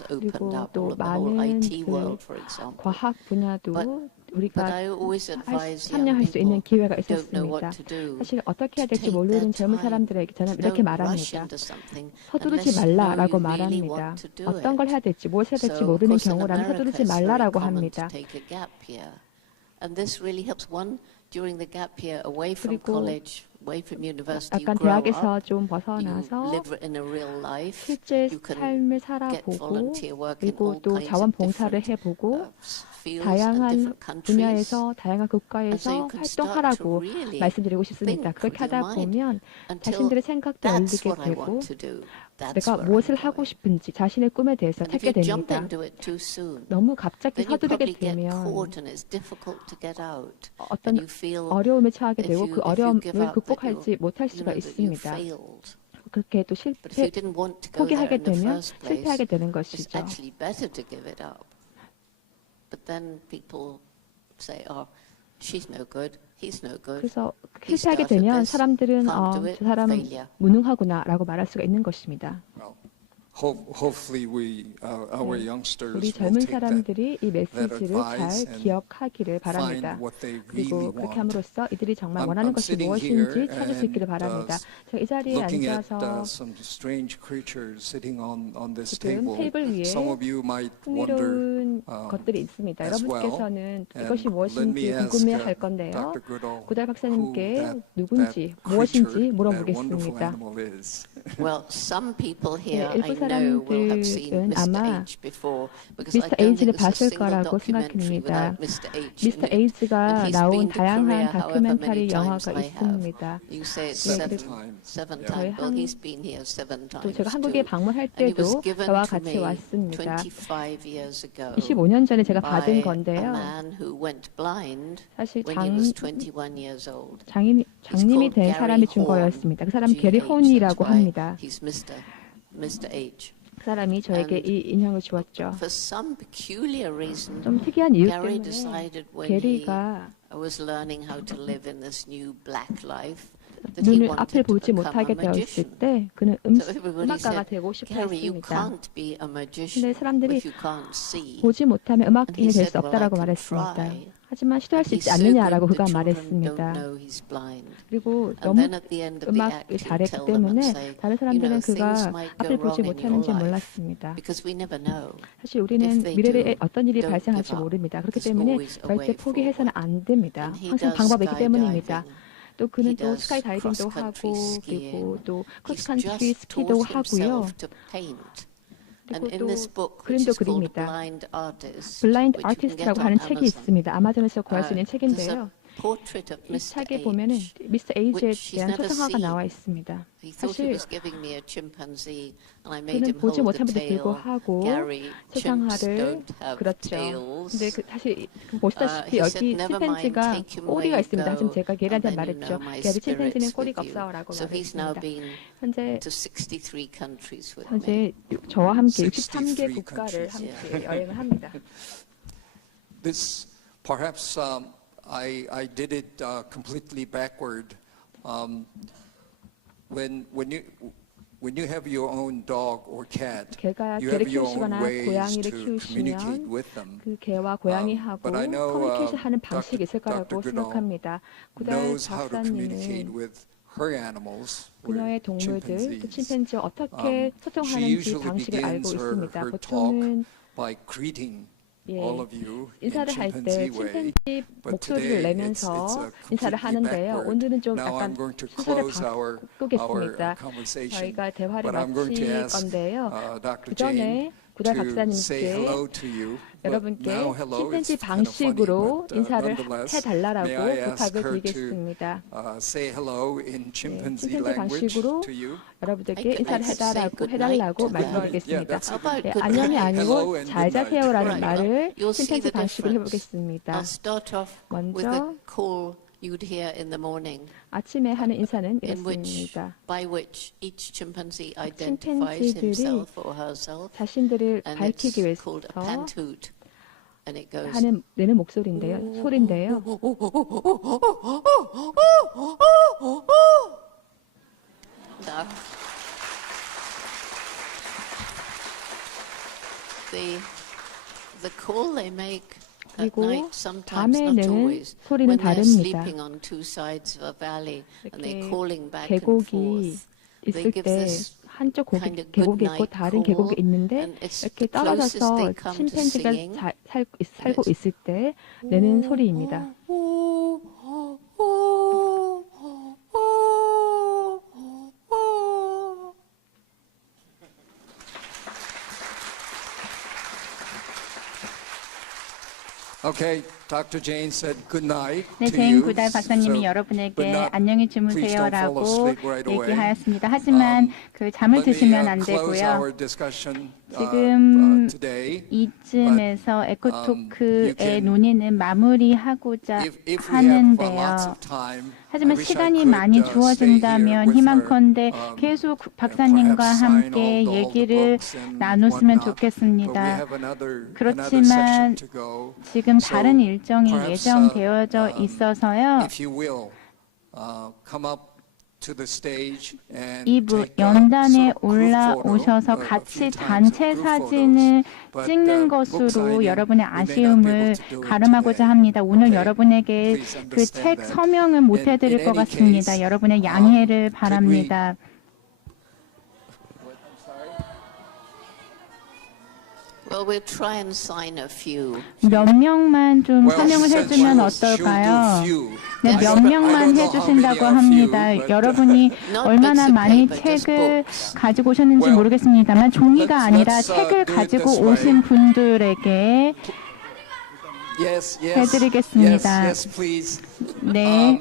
그리고 또 많은 그 과학 분야도 우리가 참여할 수 있는 기회가 있었습니다. 사실 어떻게 해야 될지 모르는 젊은 사람들에게 저는 이렇게 말합니다. 서두르지 말라라고 말합니다. 어떤 걸 해야 될지, 무엇을 해야 될지 모르는 경우라면 서두르지 말라라고 합니다. And this really helps one during the gap year away from 그리고 college, away from university. You 약간 grow 대학에서 up, 좀 you 벗어나서 live in a real life. 실제 You can 삶을 get 살아보고 volunteer work in 그리고 all 또 kinds of 자원봉사를 different 해보고 fields and 다양한 different countries. 분야에서 다양한 And so 국가에서 you can start to 활동하라고 really 말씀드리고 싶습니다. think 그렇게 with your 하다 mind 보면 until 자신들의 생각도 that's 열리게 what I 되고 want to do. That's 내가 where 무엇을 I'm 하고 going. 싶은지 자신의 꿈에 대해서 And if 찾게 you jump 됩니다. into it too soon, 너무 갑자기 then you 서두르게 probably get 되면 caught and it's difficult to get out. 어떤 And you feel 어려움에 처하게 if 되고 you- 그 if you give 어려움을 up that 극복하지 못할 you 수가 know that you 있습니다. failed. 그렇게 또 But if you didn't want to go there 포기하게 in the 되면 first place, 실패하게 되는 it's 것이죠. actually better to give it up. But then people say, "Oh, she's no good. He's no good." 그래서 He 실패하게 started 되면 this, 사람들은 can't do it, 저 사람은 failure. 무능하구나라고 말할 수가 있는 것입니다. Well, hopefully our youngsters 우리 will 젊은 take that 사람들이 이 메시지를 advice 잘 and 기억하기를 find 바랍니다. what they really 그리고 그렇게 want. 함으로써 이들이 정말 I'm 원하는 것이 sitting 무엇인지 here 찾을 수 있기를 and, 바랍니다. 제가 이 자리에 looking at 앉아서 some strange creatures sitting on this 지금 table. 테이블 위에 Some of you might wonder 흥미로운 것들이 있습니다. as well. 여러분께서는 And 이것이 let me 무엇인지 ask, 궁금해할 건데요. Dr. Goodall, 고달 박사님께 who 누군지 that 무엇인지 creature, that wonderful 물어보겠습니다. animal is. Well, some people here 네, I 일부 know will have seen 사람들은 Mr. 아마 H before because I 미스터 don't 에이즈를 think there's a 봤을 single 거라고 documentary 생각합니다. without Mr. H in 미스터 it. 에이즈가 And he's 나온 been to Korea 다양한 however 다큐멘터리 many times 영화가 I have. 있습니다. You say it's 네, Seven seven, times. seven Yeah. times. Well, 저희 he's been here seven 또 times 제가 한국에 too. 방문할 And he was 때도 given 저와 to 같이 me 왔습니다. 25 years ago 25년 전에 제가 by 받은 a 건데요. man who went blind 사실 when he was 21 years old. 장님이 called 된 Gary 사람이 준 Horn, 거였습니다. 그 사람은 GH. 게리 혼이라고 That's why 합니다. He's Mr. H. 그 사람이 저에게 And 이 인형을 주었죠. For some peculiar reason, 좀 특이한 이유 Gary 때문에 decided when he 게리가 was learning how to live in this new black life that he 눈을 앞을 wanted to 보지 become a 못하게 되었을 magician. 때 그는 So everybody 음악가가 said, 되고 싶어 Gary, you 했습니다. can't be a magician 근데 사람들이 if you can't see. 보지 못하면 음악인이 될 수 And he said, 없다라고 "Well, I can 말했습니다. try." 하지만 시도할 수 He's 있지 so 않느냐라고 good, 그가 the children 말했습니다. don't know he's blind. 그리고 And 너무 then at the end of the act, 음악을 he'll 잘했기 tell them and 때문에 say, 다른 you 사람들은 know, things 그가 might 앞을 go 보지 wrong in your 못하는지 life 몰랐습니다. because we never know. 사실 우리는 If they 미래에 do, 어떤 일이 don't 발생할지 give up. 모릅니다. 그렇기 There's 때문에 always a 절대 way 포기해서는 안 됩니다. And he 항상 does 방법이 있기 때문입니다. skydiving. 또 그는 He 또 does 스카이 다이빙도 cross-country 하고 skiing. 그리고 또 He's 크로스컨트리 just 스키도 taught 하고요. himself to paint. And 그리고 in 또 this book, which 그림도 is called 그립니다. Blind Artist, 블라인드 which you can get 아티스트라고 on 하는 책이 Amazon, 있습니다. 아마존에서 구할 수 있는 there's 책인데요. a portrait of 이 Mr. 책에 보면은 H. 미스터 에이즈에 which he's 대한 never 초상화가 seen. 나와 있습니다. He thought he 사실 was giving me a chimpanzee, and I made 그는 him 보지 hold the 못함에도 tail. 불구하고 Gary, chimps 초상화를 don't have 그렸죠. tails. 근데 사실 보시다시피 he 여기 said, "Never mind, 침팬지가 take him where 꼬리가 you 있습니다. go, 지금 제가 게리한테 and then you 말했죠. know my 게리 침팬지는 spirit's 꼬리가 with you." 없어라고 So he's now 말했습니다. been 현재 to 63 countries with me. 현재 저와 함께 63 63개 국가를 countries. 함께 여행을 합니다. This perhaps I did it completely backward. When you have your own dog or cat, 개가 you 개를 have your own 키우시거나 ways 고양이를 to communicate 키우시면 with them. 그 개와 고양이하고 but I know, 커뮤니케이션 하는 방식이 있을 Dr. 거라고 Goodall 생각합니다. 구달 Knows how to communicate 박사님은 with her animals, 그녀의 with 동물들, 또 chimpanzees. 침팬지와 어떻게 She 소통하는지 usually 방식을 알고 begins 있습니다. her 보통은 talk by greeting 예, all of you in 인사를 할 때 chimpanzee way. 침팬지 But 목소리를 today 내면서 it's 인사를 completely 하는데요. backward. 오늘은 좀 Now 약간 I'm going to 순서를 close our 바꾸겠습니다. conversation. 저희가 대화를 But I'm going to 마칠 ask 건데요. Dr. 그 전에 Jane 구달 to say 박사님께 hello to you. But 여러분께 now hello is 침팬지 kind of funny, 방식으로 but, 인사를 nonetheless, 해달라고 may I ask 부탁을 her to 드리겠습니다. say hello in chimpanzee 침팬지 language 방식으로 to you? 여러분들께 인사를 I say 해달라고 good night 해달라고 to them. 말씀드리겠습니다. Yeah, that's How about 네, good 안녕이 night? Hello 아니고 and 잘 good night. 자세요라는 Right. 말을 You'll see 침팬지 the 방식으로 difference. 해보겠습니다. I'll start off with 먼저 a call you'd hear in the morning, 아침에 하는 인사는 in which, 이렇습니다. by which each chimpanzee identifies 침팬지들이 himself or herself, 자신들을 and 밝히기 it's 위해서 called a pantoot, and it goes. 내는 목소리인데요. 소리인데요. No. The call they make at 그리고 night, sometimes 밤에 not 내는 always, 소리는 when they're 다릅니다. sleeping on two sides of a valley and they're 이렇게 calling back and 계곡이 forth, they 있을 give 때 this 한쪽 kind of 계곡이 good 있고 night 다른 call, 계곡이 있는데 and it's 이렇게 close as they 떨어져서 come to 침팬지가 singing. 살고 있을 때 내는 소리입니다. Okay, Dr. Jane said good night 네, to 제인 you. 구달 박사님이 So, 여러분에게 but not- 안녕히 please don't fall 주무세요라고 asleep right away. 얘기하였습니다. 하지만 그 잠을 Let me 드시면 안 close 되고요. our discussion 지금 today. 이쯤에서 you 에코토크의 can- 논의는 마무리하고자 If we have 하는데요. lots of time, 하지만 I wish I 시간이 could, 많이 stay here 주어진다면 with 희망컨대 her, 계속 박사님과 perhaps sign 함께 all the 얘기를 books and 나눴으면 whatnot. But we 좋겠습니다. have another 그렇지만 session to go. 지금 So 다른 일정이 perhaps, 예정되어져 있어서요. If you will, come up to the stage and 이부 take a 연단에 sort of group photo, 올라오셔서 a 같이 few times 단체 of group 사진을 photos. But, 찍는 book 것으로 signing, 여러분의 we may not be 아쉬움을 able to do it 가름하고자 today. 합니다. 오늘 Okay? 여러분에게 Please 그 understand 책 that. 서명은 못 And 해드릴 in 것 any 같습니다. case, 여러분의 양해를 could we- 바랍니다. Well, we'll try and sign a few. 몇 명만 좀 Well, 서명을 she said she 해주면 will- she will do 어떨까요? few. 네, I 몇 don't- I 명만 don't know how 해주신다고 many are 합니다. few, but, 여러분이 Not 얼마나 bits of 많이 paper, just 책을 books. 가지고 오셨는지 Well, 모르겠습니다만 종이가 아니라 let's, 책을 do it 가지고 this way. 오신 분들에게 Yes, yes, 해드리겠습니다. yes, please. 네.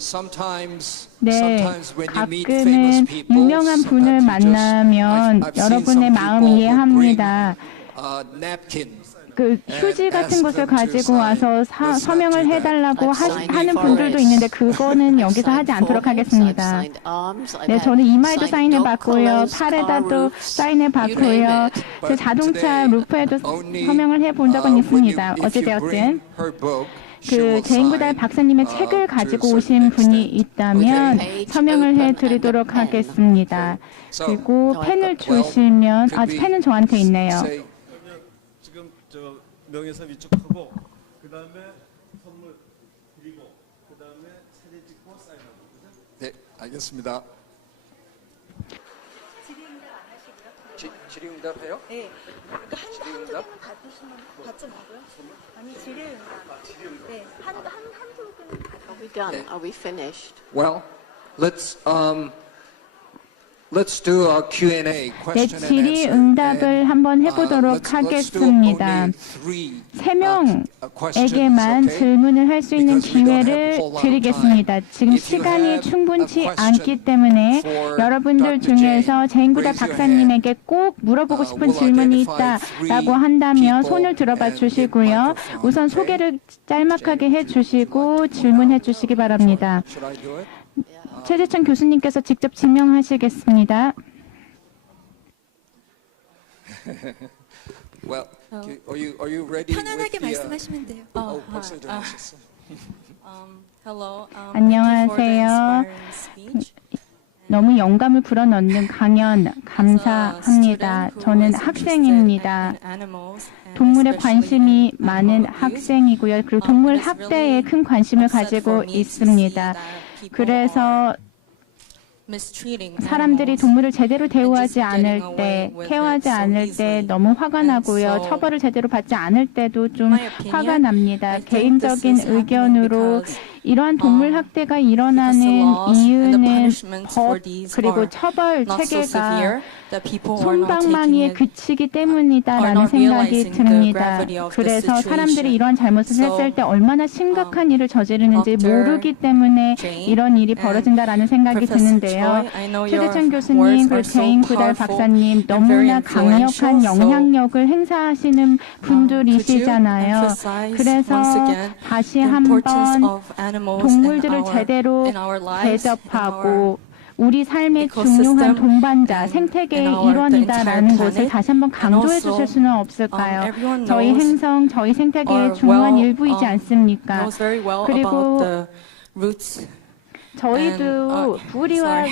Sometimes, 네, sometimes when you meet famous 가끔은 people, 유명한 분을 sometimes you just- 만나면 I've seen 여러분의 some 마음 people who 이해합니다. bring, napkins. 그 휴지 같은 ask 것을 them to 가지고 sign. 와서 Let's not 서명을 do that. 해달라고 I've signed 하는 for 분들도 it. 있는데 그거는 I've 여기서 하지 signed 않도록 foreheads, I've 하겠습니다. signed arms, I've 네, had 저는 이마에도 signed 사인해 dog 봤고요, collars, car 팔에다도 roofs, 사인해 you 봤고요, name it. 제 자동차 today, 루프에도 only, 서명을 해본 적은 when 있습니다. if you 어찌되었든. bring her book, she 그 will 제인구달 sign, 박사님의 to 책을 a 가지고 certain 오신 분이 extent. 있다면 Okay. 서명을 Page 해드리도록 open and a pen. 하겠습니다. So, 그리고 no, 펜을 I've got- 주시면 could we 펜은 저한테 있네요. say, 지금 저 명예훼손 이쪽 하고 그 다음에 선물 드리고 그 다음에 사진 찍고 사인하고 그죠? 네, 알겠습니다. 질의응답 해요? 네. 그러니까 질의응답? 받지 말고요. 아니 질의응답. 네. 한두 분. Are we done? Are we finished? Well, let's do a Q&A, 네, question and 질의응답을 answer. 한번 해보도록 let's do 하겠습니다. only three, 세 questions, 명에게만 okay? 질문을 할 수 있는 Because we don't have a 기회를 whole lot of 드리겠습니다. time. 지금 If you 시간이 have 충분치 a question 않기 때문에 for 여러분들 Dr. 중에서 Jane, 제인구달 raise your 박사님에게 꼭 물어보고 싶은 we'll 질문이 identify 있다라고 three 한다면 people 손을 들어봐 and give 주시고요. microphone, 우선 okay? 소개를 짤막하게 해주시고 질문해 주시기 바랍니다. Should I do it? 최재천 교수님께서 직접 지명하시겠습니다. Well, are you ready 편안하게 with the, 말씀하시면 돼요. 벌써 들어오셨어. Hello. 안녕하세요. 너무 영감을 불어넣는 강연 감사합니다. 저는 학생입니다. 동물에 관심이 많은 학생이고요. 그리고 동물 학대에 큰 관심을 가지고 있습니다. 그래서 사람들이 동물을 제대로 대우하지 않을 때, 케어하지 않을 때 너무 화가 나고요. 처벌을 제대로 받지 않을 때도 좀 화가 납니다. 개인적인 의견으로 이러한 동물 학대가 일어나는 이유는 법 그리고 처벌 체계가 솜방망이에 그치기 때문이다라는 생각이 듭니다. 그래서 사람들이 이러한 잘못을 했을 때 얼마나 심각한 일을 저지르는지 모르기 때문에 이런 일이 벌어진다라는 생각이 드는데요. 최재천 교수님, 그리고 제인구달 박사님 너무나 강력한 영향력을 행사하시는 분들이시잖아요. 그래서 다시 한번 동물들을 제대로 대접하고 우리 삶의 중요한 동반자, 생태계의 일원이다라는 것을 다시 한번 강조해 주실 수는 없을까요? 저희 행성, 저희 생태계의 중요한 일부이지 않습니까? 그리고 저희도 뿌리와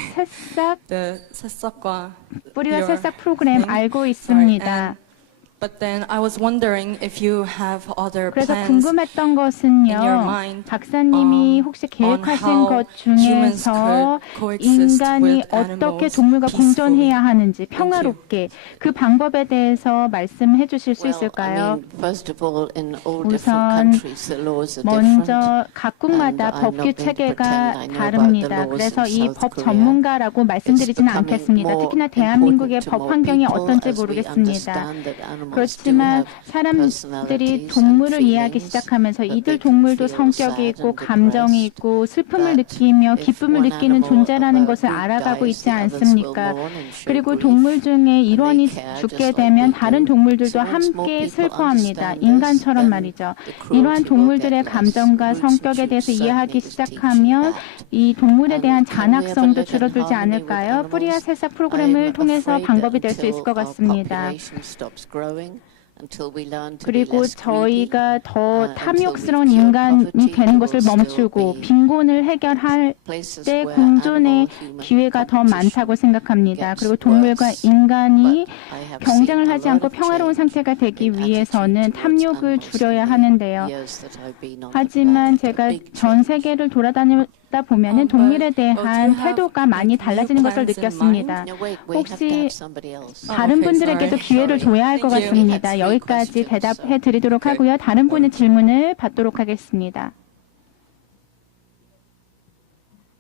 새싹 프로그램 알고 있습니다. But then I was wondering if you have other 그래서 plans 궁금했던 in your 것은요, mind 박사님이 혹시 계획하신 how 것 humans 중에서 could coexist 인간이 with 어떻게 animals 동물과 peacefully. 공존해야 하는지 평화롭게 그 방법에 대해서 말씀해 주실 수 있을까요? First of all, in all different 우선 countries, the laws are different. 먼저 각국마다 And I'm 법규 not going to 체계가 pretend I know about 다릅니다. the laws 그래서 in 이 South 법 Korea. 전문가라고 말씀드리지는 It's 않겠습니다. becoming 특히나 more 대한민국의 important to 법 more 환경이 people 어떤지 as we 모르겠습니다. understand that animals do 그렇지만 have 사람들이 personalities 동물을 and 이해하기 feelings, 시작하면서 that 이들 they can 동물도 feel 성격이 sad 있고 and 감정이 depressed, 있고 슬픔을 that 느끼며 if 기쁨을 one 느끼는 animal 존재라는 of a 것을 group 알아가고 dies, 있지 the others will 않습니까? mourn and show 그리고 grief. 동물 중에 일원이 they care 죽게 just like 되면 we 다른 do. 동물들도 So once more 함께 people 슬퍼합니다. understand this, 인간처럼 then 말이죠. the 이러한 cruelty will 동물들의 get less. 감정과 Roots and 성격에 대해서 shoots 이해하기 certainly is teaching 시작하면 that. 이 동물에 대한 And can we ever 잔악성도 live in 줄어들지 harmony with 않을까요? 뿌리와 animals? 새싹 프로그램을 I'm 통해서 afraid 방법이 that 될 수 있을 until 것 our 같습니다. population stops growing, until we learn to be 그리고 less greedy, 저희가 더 until 탐욕스러운 we cure 인간이 poverty, 되는 there 것을 will still 멈추고 be 빈곤을 해결할 places 때 where 공존의 animal-human 기회가 더 많다고 competition 생각합니다. gets 그리고 동물과 worse. 인간이 But I have 경쟁을 seen a 하지 lot 않고 of 평화로운 change 상태가 되기 in 위해서는 attitude towards 탐욕을 animals 줄여야 in the 하는데요. years that I've been on the 하지만 planet. A 제가 big 전 change. 세계를 돌아다니다 보면은 동물에 do you 대한 have, 태도가 많이 like, new 달라지는 것을 plans in 느꼈습니다. No, wait, we have to 혹시 have somebody else. 다른 okay, 분들에게도 sorry. 기회를 줘야 할 것 Thank you. 같습니다. We had 여기까지 three questions, 대답해 드리도록 Okay. 하고요. 다른 분의 질문을 받도록 하겠습니다.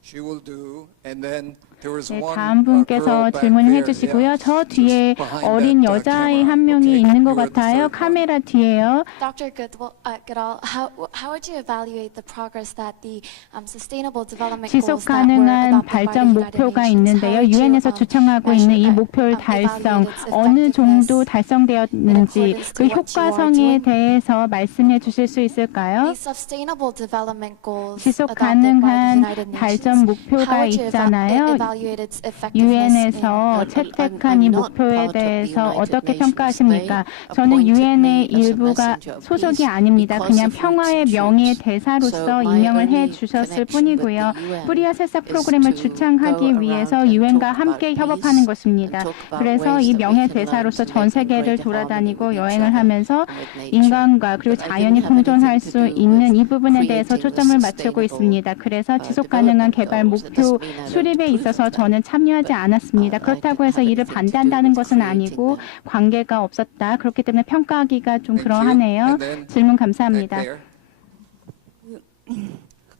She will do, and then there was 네, one 다음 분께서 girl back 질문해 there. 주시고요. Yeah, 저 just 뒤에 behind 어린 that, 여자아이 camera. 한 명이 Okay, 있는 것 you were the 같아요. third one. 카메라 뒤에요. Dr. Goodall, how would you evaluate the progress that the Sustainable Development 지속 Goals that were 가능한 adopted by 발전 the United 목표가 Nations? 있는데요. How would you, 유엔에서 주창하고 있는 이 measure 목표를 that, 달성, evaluate its 어느 정도 effectiveness 달성되었는지 accordance 그 to what you are 효과성에 doing? 대해서 말씀해 주실 수 있을까요? The Sustainable Development Goals 지속 adopted by the 가능한 United 발전 Nations. 목표가 How would you 있잖아요. evaluate its effectiveness 유엔에서 채택한 이 목표에 대해서 어떻게 평가하십니까? 저는 유엔의 일부가 소속이 아닙니다. 그냥 평화의 명예의 대사로서 임명을 해 주셨을 뿐이고요. 뿌리와 새싹 프로그램을 주창하기 위해서 유엔과 함께 협업하는 것입니다. 그래서 이 명예 대사로서 전 세계를 돌아다니고 여행을 하면서 인간과 그리고 자연이 공존할 수 있는 이 부분에 대해서 초점을 맞추고 있습니다. 그래서 지속 가능한 개발 목표 수립에 있어서 저는 참여하지 않았습니다. 그렇다고 해서 이를 반대한다는 것은 아니고 관계가 없었다. 그렇기 때문에 평가하기가 좀 Thank you. 그러하네요. And then 질문 back 감사합니다. there.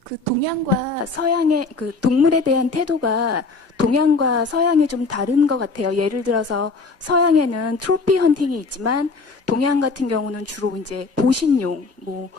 그 동양과 서양의 그 동물에 대한 태도가 동양과 서양이 좀 다른 것 같아요. 예를 들어서 서양에는 트로피 헌팅이 있지만 동양 같은 경우는 주로 이제 보신용, 뭐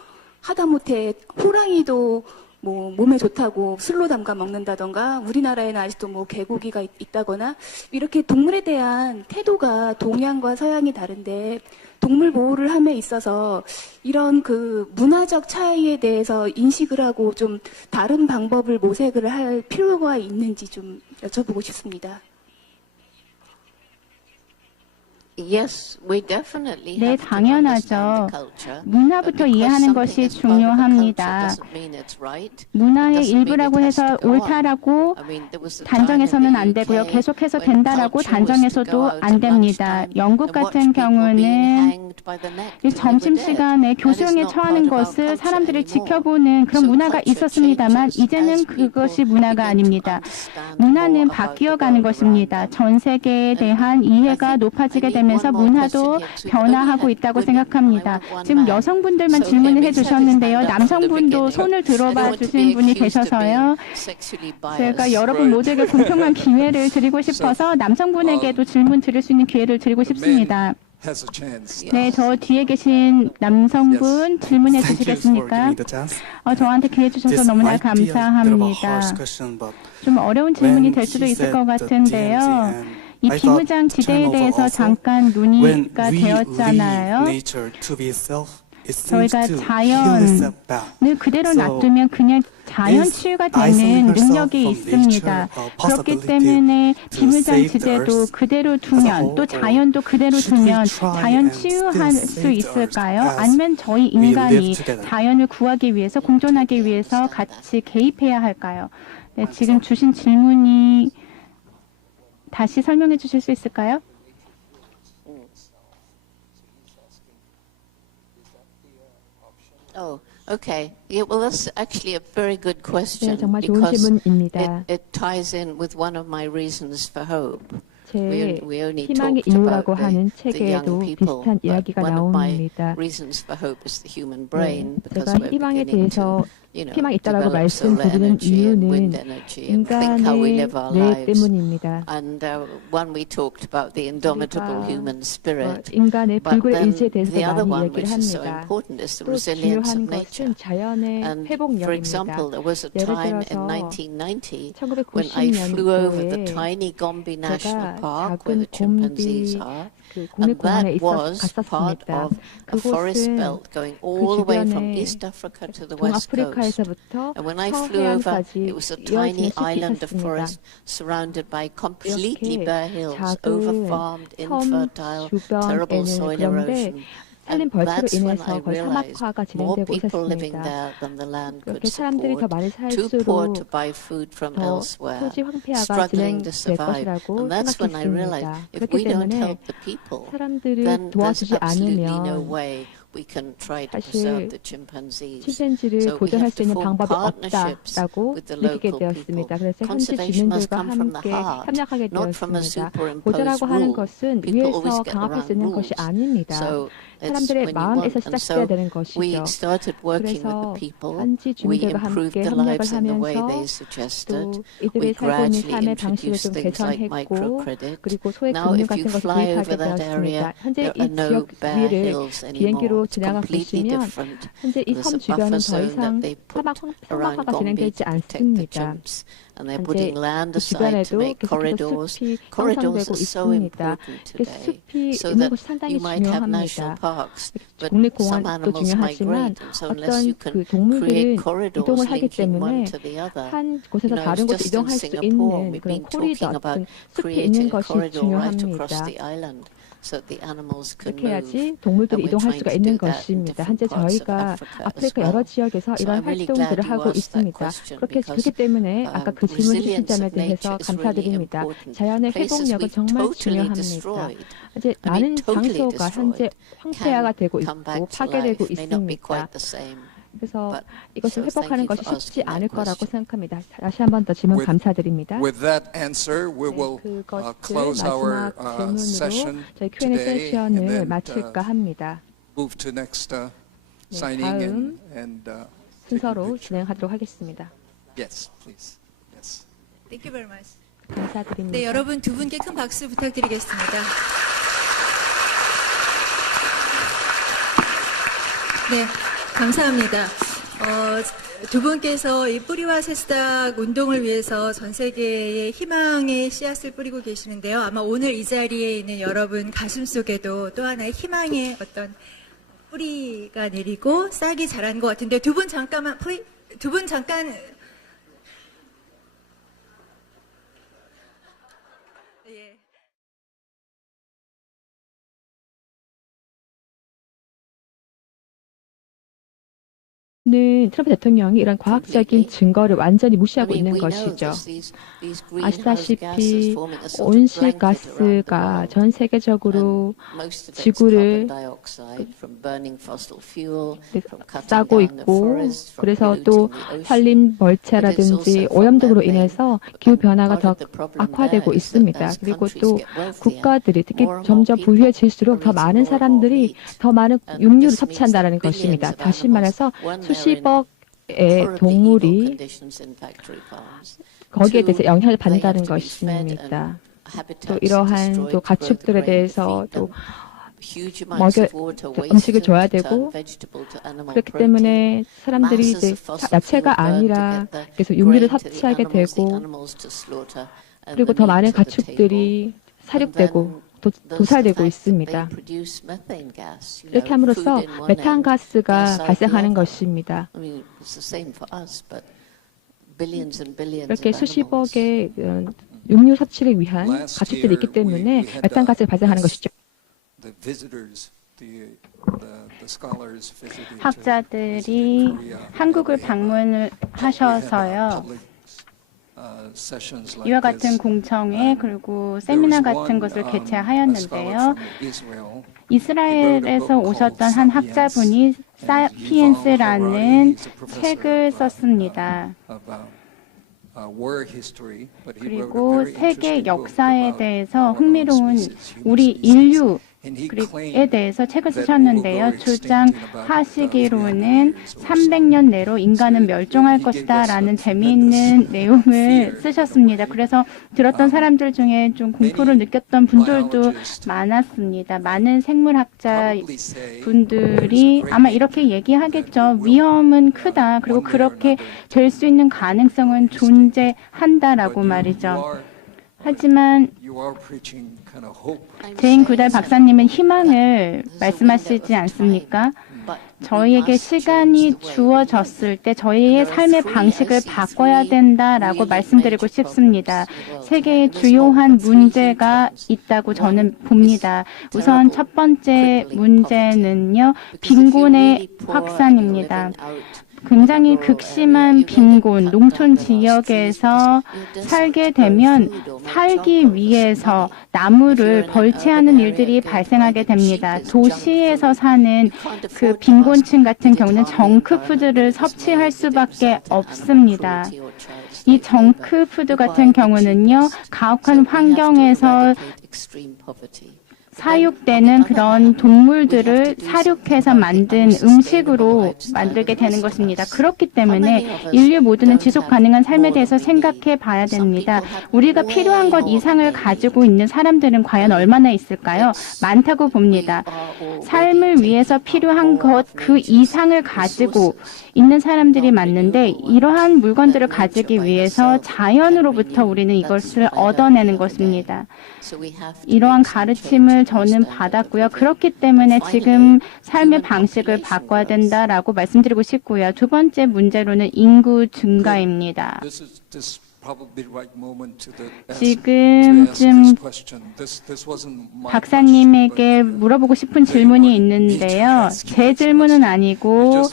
하다못해 호랑이도 뭐 몸에 좋다고 술로 담가 먹는다던가 우리나라에는 아직도 뭐 개고기가 있다거나 이렇게 동물에 대한 태도가 동양과 서양이 다른데 동물 보호를 함에 있어서 이런 그 문화적 차이에 대해서 인식을 하고 좀 다른 방법을 모색을 할 필요가 있는지 좀 여쭤보고 싶습니다. Yes, we definitely 네, have to 당연하죠. understand the culture. 문화부터 Because 이해하는 something 것이 is part of the culture 중요합니다. doesn't mean it's right. It 문화의 doesn't mean 일부라고 it has 해서 to go on. 옳다라고 I mean, there was a time in 단정해서는 the 안 되고요. UK 계속해서 when 된다라고 culture was to 단정해서도 go out 안 at 됩니다. lunchtime 영국 and watch 같은 people being 경우는 hanged by the neck 이 till they were 점심시간에 dead. That is 교수형에 not 처하는 part of our 것을 culture 사람들이 anymore. 지켜보는 그런 So 문화가 culture 있었습니다만 changes 이제는 as 그것이 people 문화가 begin to 아닙니다. understand 문화는 more about the 바뀌어가는 world 것입니다. around them. 전 세계에 대한 이해가 높아지게 되면서 문화도 변화하고 있다고 생각합니다. 지금 여성분들만 질문을 해주셨는데요. 남성분도 손을 들어봐 주신 분이 계셔서요. 제가 여러분 모두에게 공평한 기회를 드리고 싶어서 남성분에게도 질문 드릴 수 있는 기회를 드리고 싶습니다. Has a chance. 네, 저 뒤에 계신 남성분 질문해 Thank you for 주시겠습니까? giving me the chance. 저한테 기회 주셔서 This 너무나 might be a bit of a 감사합니다. harsh question, but 좀 어려운 질문이 when 될 수도 he 있을 said 것 the 같은데요. DMZ 이 and I thought 비무장 지대에 turnover 대해서 also, 잠깐 when 논의가 we leave 되었잖아요. nature to be itself, it seems 저희가 to heal itself back. 늘 그대로 So, 놔두면 그냥 자연 is 치유가 isolating 되는 능력이 herself from 있습니다. nature a 그렇기 possibility 때문에 to 비무장 save the 지대도 earth 그대로 as a 두면 whole, 또 or 자연도 그대로 should we 두면 try 자연 and 치유할 still 수 save the 있을까요? earth as 아니면 저희 we live 인간이 together? 자연을 구하기 위해서 공존하기 위해서 같이 개입해야 할까요? 네, 지금 주신 질문이 다시 설명해 주실 수 있을까요? Oh, okay. Yeah, well, that's actually a very good question 네, 정말 좋은 because 질문입니다. it ties in with one of my reasons for hope. 제 We only 희망의 talked 이유라고 about 하는 the young 책에도 people, 비슷한 but 이야기가 one of my 나옵니다. reasons for hope is the human 네, brain because 제가 we're 희망에 beginning 대해서 to, you know, 희망이 있다라고 develop solar 말씀드리는 energy and wind 이유는 energy and think how we 인간의 live our 뇌 lives. 때문입니다. And one we talked about the indomitable 우리가 human spirit. 인간의 But 불굴의 then 의지에 대해서 the other 많이 one, 얘기를 which is so 합니다. important, is the 또 resilience 중요한 of nature. 것은 자연의 And for 회복력입니다. example, there was a 예를 time in 들어서 1990 when I flew over the 1990년도에 tiny Gombe National 제가 Park where 작은 the chimpanzees 곰비 are. 그 And 국립공원에 that was part 갔었습니다. of a forest 그곳은 belt going 그 all the way from 주변에 East Africa to the West Coast. 동아프리카에서부터 And when I flew over, 서해안까지 it was a 이어지는 tiny 숲이 island of 있었습니다. forest surrounded by completely 이렇게 bare hills, 작은 overfarmed, 섬 infertile, terrible 주변에는 soil 그런데 erosion. 산림 And 벌채로 that's when 인해서 I 거의 realized 사막화가 more 진행되고 people living 있었습니다. there than the land could 그렇게 사람들이 더 support, 많이 too poor to 살수록 buy food from 더 elsewhere, 토지 황폐화가 struggling to 진행될 survive. 것이라고 And that's when I realized 생각했습니다. if 그렇기 we don't 때문에 help the people, 사람들을 then there's 도와주지 absolutely no 않으면 way we can try to 사실 preserve the chimpanzees. 침팬지를 So we 보존할 have 수 to 있는 form 방법이 partnerships 없다라고 with the 느끼게 local 되었습니다. people. 그래서 현지 Conservation must 주민들과 come from the 함께 heart, 협력하게 not from a 되었습니다. superimposed 보존하고 하는 rule. 것은 People always 위에서 get the 강압할 수 wrong 있는 것이 rules. 아닙니다. So it's 사람들의 when you 마음에서 want. And 시작돼야 so 되는 we 것이죠. started working with the 그래서 people. 현지 We 주민들과 improved 함께 the 협력을 lives in the way 하면서 they suggested. 또 We 이들의 살고 있는 gradually 삶의 방식을 introduced 좀 things like 개선했고 microcredit. 그리고 소액 Now, 금융 if you 같은 것을 fly 도입하게 over that area, 되었습니다. 현재 there 이 are no 지역 bare 위를 hills anymore. 비행기로 It's 지나가 completely 보시면 different. 현재 이 There's 섬 a 주변은 buffer 더 zone 이상 that they put around 사막화가 Gombe 진행되지 to protect the 않습니다. chimps. And they're 현재 putting land 그 aside to 주변에도 make 계속해서 corridors. 숲이 Corridors 형성되고 are so 있습니다. important 이렇게 today. 숲이 So 있는 that 것이 상당히 you might have national 중요합니다. parks, but some 국립공원도 animals 중요하지만 migrate. And so unless 어떤 you 그 can 동물들은 create corridors 이동을 하기 linking one 때문에 to the other. 한 곳에서 You know, 다른 it's 곳으로 just in 이동할 수 Singapore, 있는 we've 그런 been 코리도 talking about 어떤 숲이 있는 creating a 것이 corridor right across 중요합니다. the island. So that the animals can 그렇게 move. 해야지 동물들이 And we're 이동할 trying 수가 to 있는 do that in 것입니다. different 현재 parts of 저희가 Africa as 아프리카 well. 여러 지역에서 So 이런 I'm really 활동들을 glad you 하고 asked that 있습니다. question 그렇기 because 때문에 아까 그 질문 주신 resilience 점에 of nature 대해서 is really 감사드립니다. important. 자연의 Places 회복력은 we've 정말 totally 중요합니다. destroyed, 이제 I 많은 mean totally 장소가 현재 destroyed, 황폐화가 can 되고 come back 있고 to 파괴되고 life. May not be 있습니다. quite the same. 그래서 But 이것을 so thank 회복하는 you 것이 for 쉽지 asking that 않을 거라고 question. 생각합니다. 다시 한 번 더 질문 감사드립니다. With that answer, we will 그것을 close our 마지막 질문으로 session 저희 Q&A today and 세션을 then 마칠까 합니다. move to next signing 다음 and 순서로 진행하도록 하겠습니다. yes, please. Yes. Thank you very much. 감사드립니다. 네, 여러분 두 분께 큰 박수 부탁드리겠습니다. 네, 감사합니다. 두 분께서 이 뿌리와 새싹 운동을 위해서 전 세계에 희망의 씨앗을 뿌리고 계시는데요. 아마 오늘 이 자리에 있는 여러분 가슴 속에도 또 하나의 희망의 어떤 뿌리가 내리고 싹이 자란 것 같은데 두 분 잠깐 예. 는 트럼프 대통령이 이런 과학적인 증거를 완전히 무시하고 있는 것이죠. 아시다시피 온실가스가 전 세계적으로 지구를 싸고 있고 그래서 또 산림 벌채라든지 오염등으로 인해서 기후변화가 더 악화되고 있습니다. 그리고 또 국가들이 특히 점점 부유해질수록 더 많은 사람들이 더 많은 육류를 섭취한다는 것입니다. 다시 말해서 수십억의 동물이 거기에 대해서 영향을 받는다는 것입니다. 또 이러한 또 가축들에 대해서 또 음식을 줘야 되고 그렇기 때문에 사람들이 이제 야채가 아니라 그래서 육류를 섭취하게 되고 그리고 더 많은 가축들이 사육되고 도살되고 있습니다. 이렇게 함으로써 메탄가스가 발생하는 것입니다. 이렇게 수십억의 육류 섭취를 위한 가축들이 있기 때문에 메탄가스가 발생하는 것이죠. 학자들이 한국을 방문을 하셔서요. 이와 같은 공청회 그리고 세미나 같은 것을 개최하였는데요. 이스라엘에서 오셨던 한 학자분이 사피엔스라는 책을 썼습니다. 그리고 세계 역사에 대해서 흥미로운 우리 인류에 대해서 책을 쓰셨는데요. 주장하시기로는 300년 내로 인간은 멸종할 것이다 라는 재미있는 내용을 쓰셨습니다. 그래서 들었던 사람들 중에 좀 공포를 느꼈던 분들도 많았습니다. 많은 생물학자 분들이 아마 이렇게 얘기하겠죠. 위험은 크다. 그리고 그렇게 될 수 있는 가능성은 존재한다라고 말이죠. 하지만 제인 구달 박사님은 희망을 말씀하시지 않습니까? 저희에게 시간이 주어졌을 때 저희의 삶의 방식을 바꿔야 된다라고 말씀드리고 싶습니다. 세계의 주요한 문제가 있다고 저는 봅니다. 우선 첫 번째 문제는요, 빈곤의 확산입니다. 굉장히 극심한 빈곤, 농촌 지역에서 살게 되면 살기 위해서 나무를 벌채하는 일들이 발생하게 됩니다. 도시에서 사는 그 빈곤층 같은 경우는 정크푸드를 섭취할 수밖에 없습니다. 이 정크푸드 같은 경우는요, 가혹한 환경에서 사육되는 그런 동물들을 사육해서 만든 음식으로 만들게 되는 것입니다. 그렇기 때문에 인류 모두는 지속 가능한 삶에 대해서 생각해 봐야 됩니다. 우리가 필요한 것 이상을 가지고 있는 사람들은 과연 얼마나 있을까요? 많다고 봅니다. 삶을 위해서 필요한 것 그 이상을 가지고 있는 사람들이 많은데 이러한 물건들을 가지기 위해서 자연으로부터 우리는 이것을 얻어내는 것입니다. 이러한 가르침을 저는 받았고요. 그렇기 때문에 지금 삶의 방식을 바꿔야 된다라고 말씀드리고 싶고요. 두 번째 문제로는 인구 증가입니다. 지금쯤 박사님에게 물어보고 싶은 질문이 있는데요. 제 질문은 아니고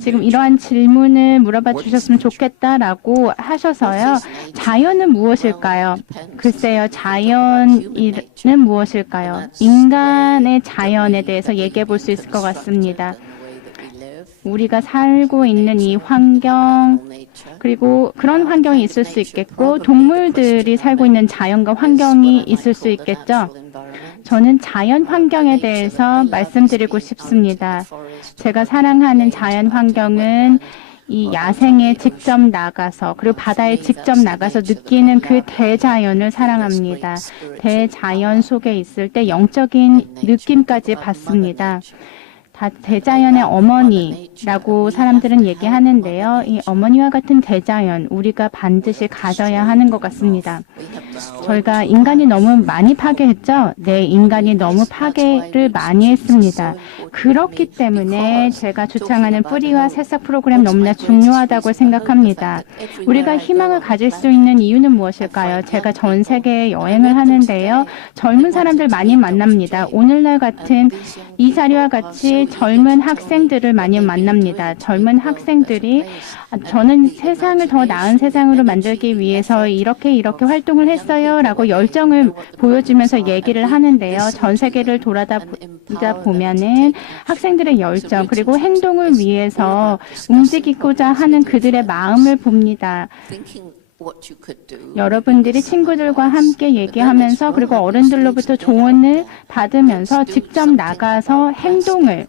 지금 이러한 질문을 물어봐 주셨으면 좋겠다라고 하셔서요. 자연은 무엇일까요? 글쎄요. 자연은 무엇일까요? 인간의 자연에 대해서 얘기해 볼 수 있을 것 같습니다. 우리가 살고 있는 이 환경, 그리고 그런 환경이 있을 수 있겠고 동물들이 살고 있는 자연과 환경이 있을 수 있겠죠. 저는 자연 환경에 대해서 말씀드리고 싶습니다. 제가 사랑하는 자연 환경은 이 야생에 직접 나가서 그리고 바다에 직접 나가서 느끼는 그 대자연을 사랑합니다. 대자연 속에 있을 때 영적인 느낌까지 받습니다. 대자연의 어머니라고 사람들은 얘기하는데요. 이 어머니와 같은 대자연, 우리가 반드시 가져야 하는 것 같습니다. 저희가 인간이 너무 많이 파괴했죠? 네, 인간이 너무 파괴를 많이 했습니다. 그렇기 때문에 제가 주창하는 뿌리와 새싹 프로그램 너무나 중요하다고 생각합니다. 우리가 희망을 가질 수 있는 이유는 무엇일까요? 제가 전 세계에 여행을 하는데요. 젊은 사람들 많이 만납니다. 오늘날 같은 이 자리와 같이 젊은 학생들을 많이 만납니다. 젊은 학생들이 저는 세상을 더 나은 세상으로 만들기 위해서 이렇게 활동을 했어요 라고 열정을 보여주면서 얘기를 하는데요. 전 세계를 돌아다니다 보면은 학생들의 열정 그리고 행동을 위해서 움직이고자 하는 그들의 마음을 봅니다. 여러분들이 친구들과 함께 얘기하면서 그리고 어른들로부터 조언을 받으면서 직접 나가서 행동을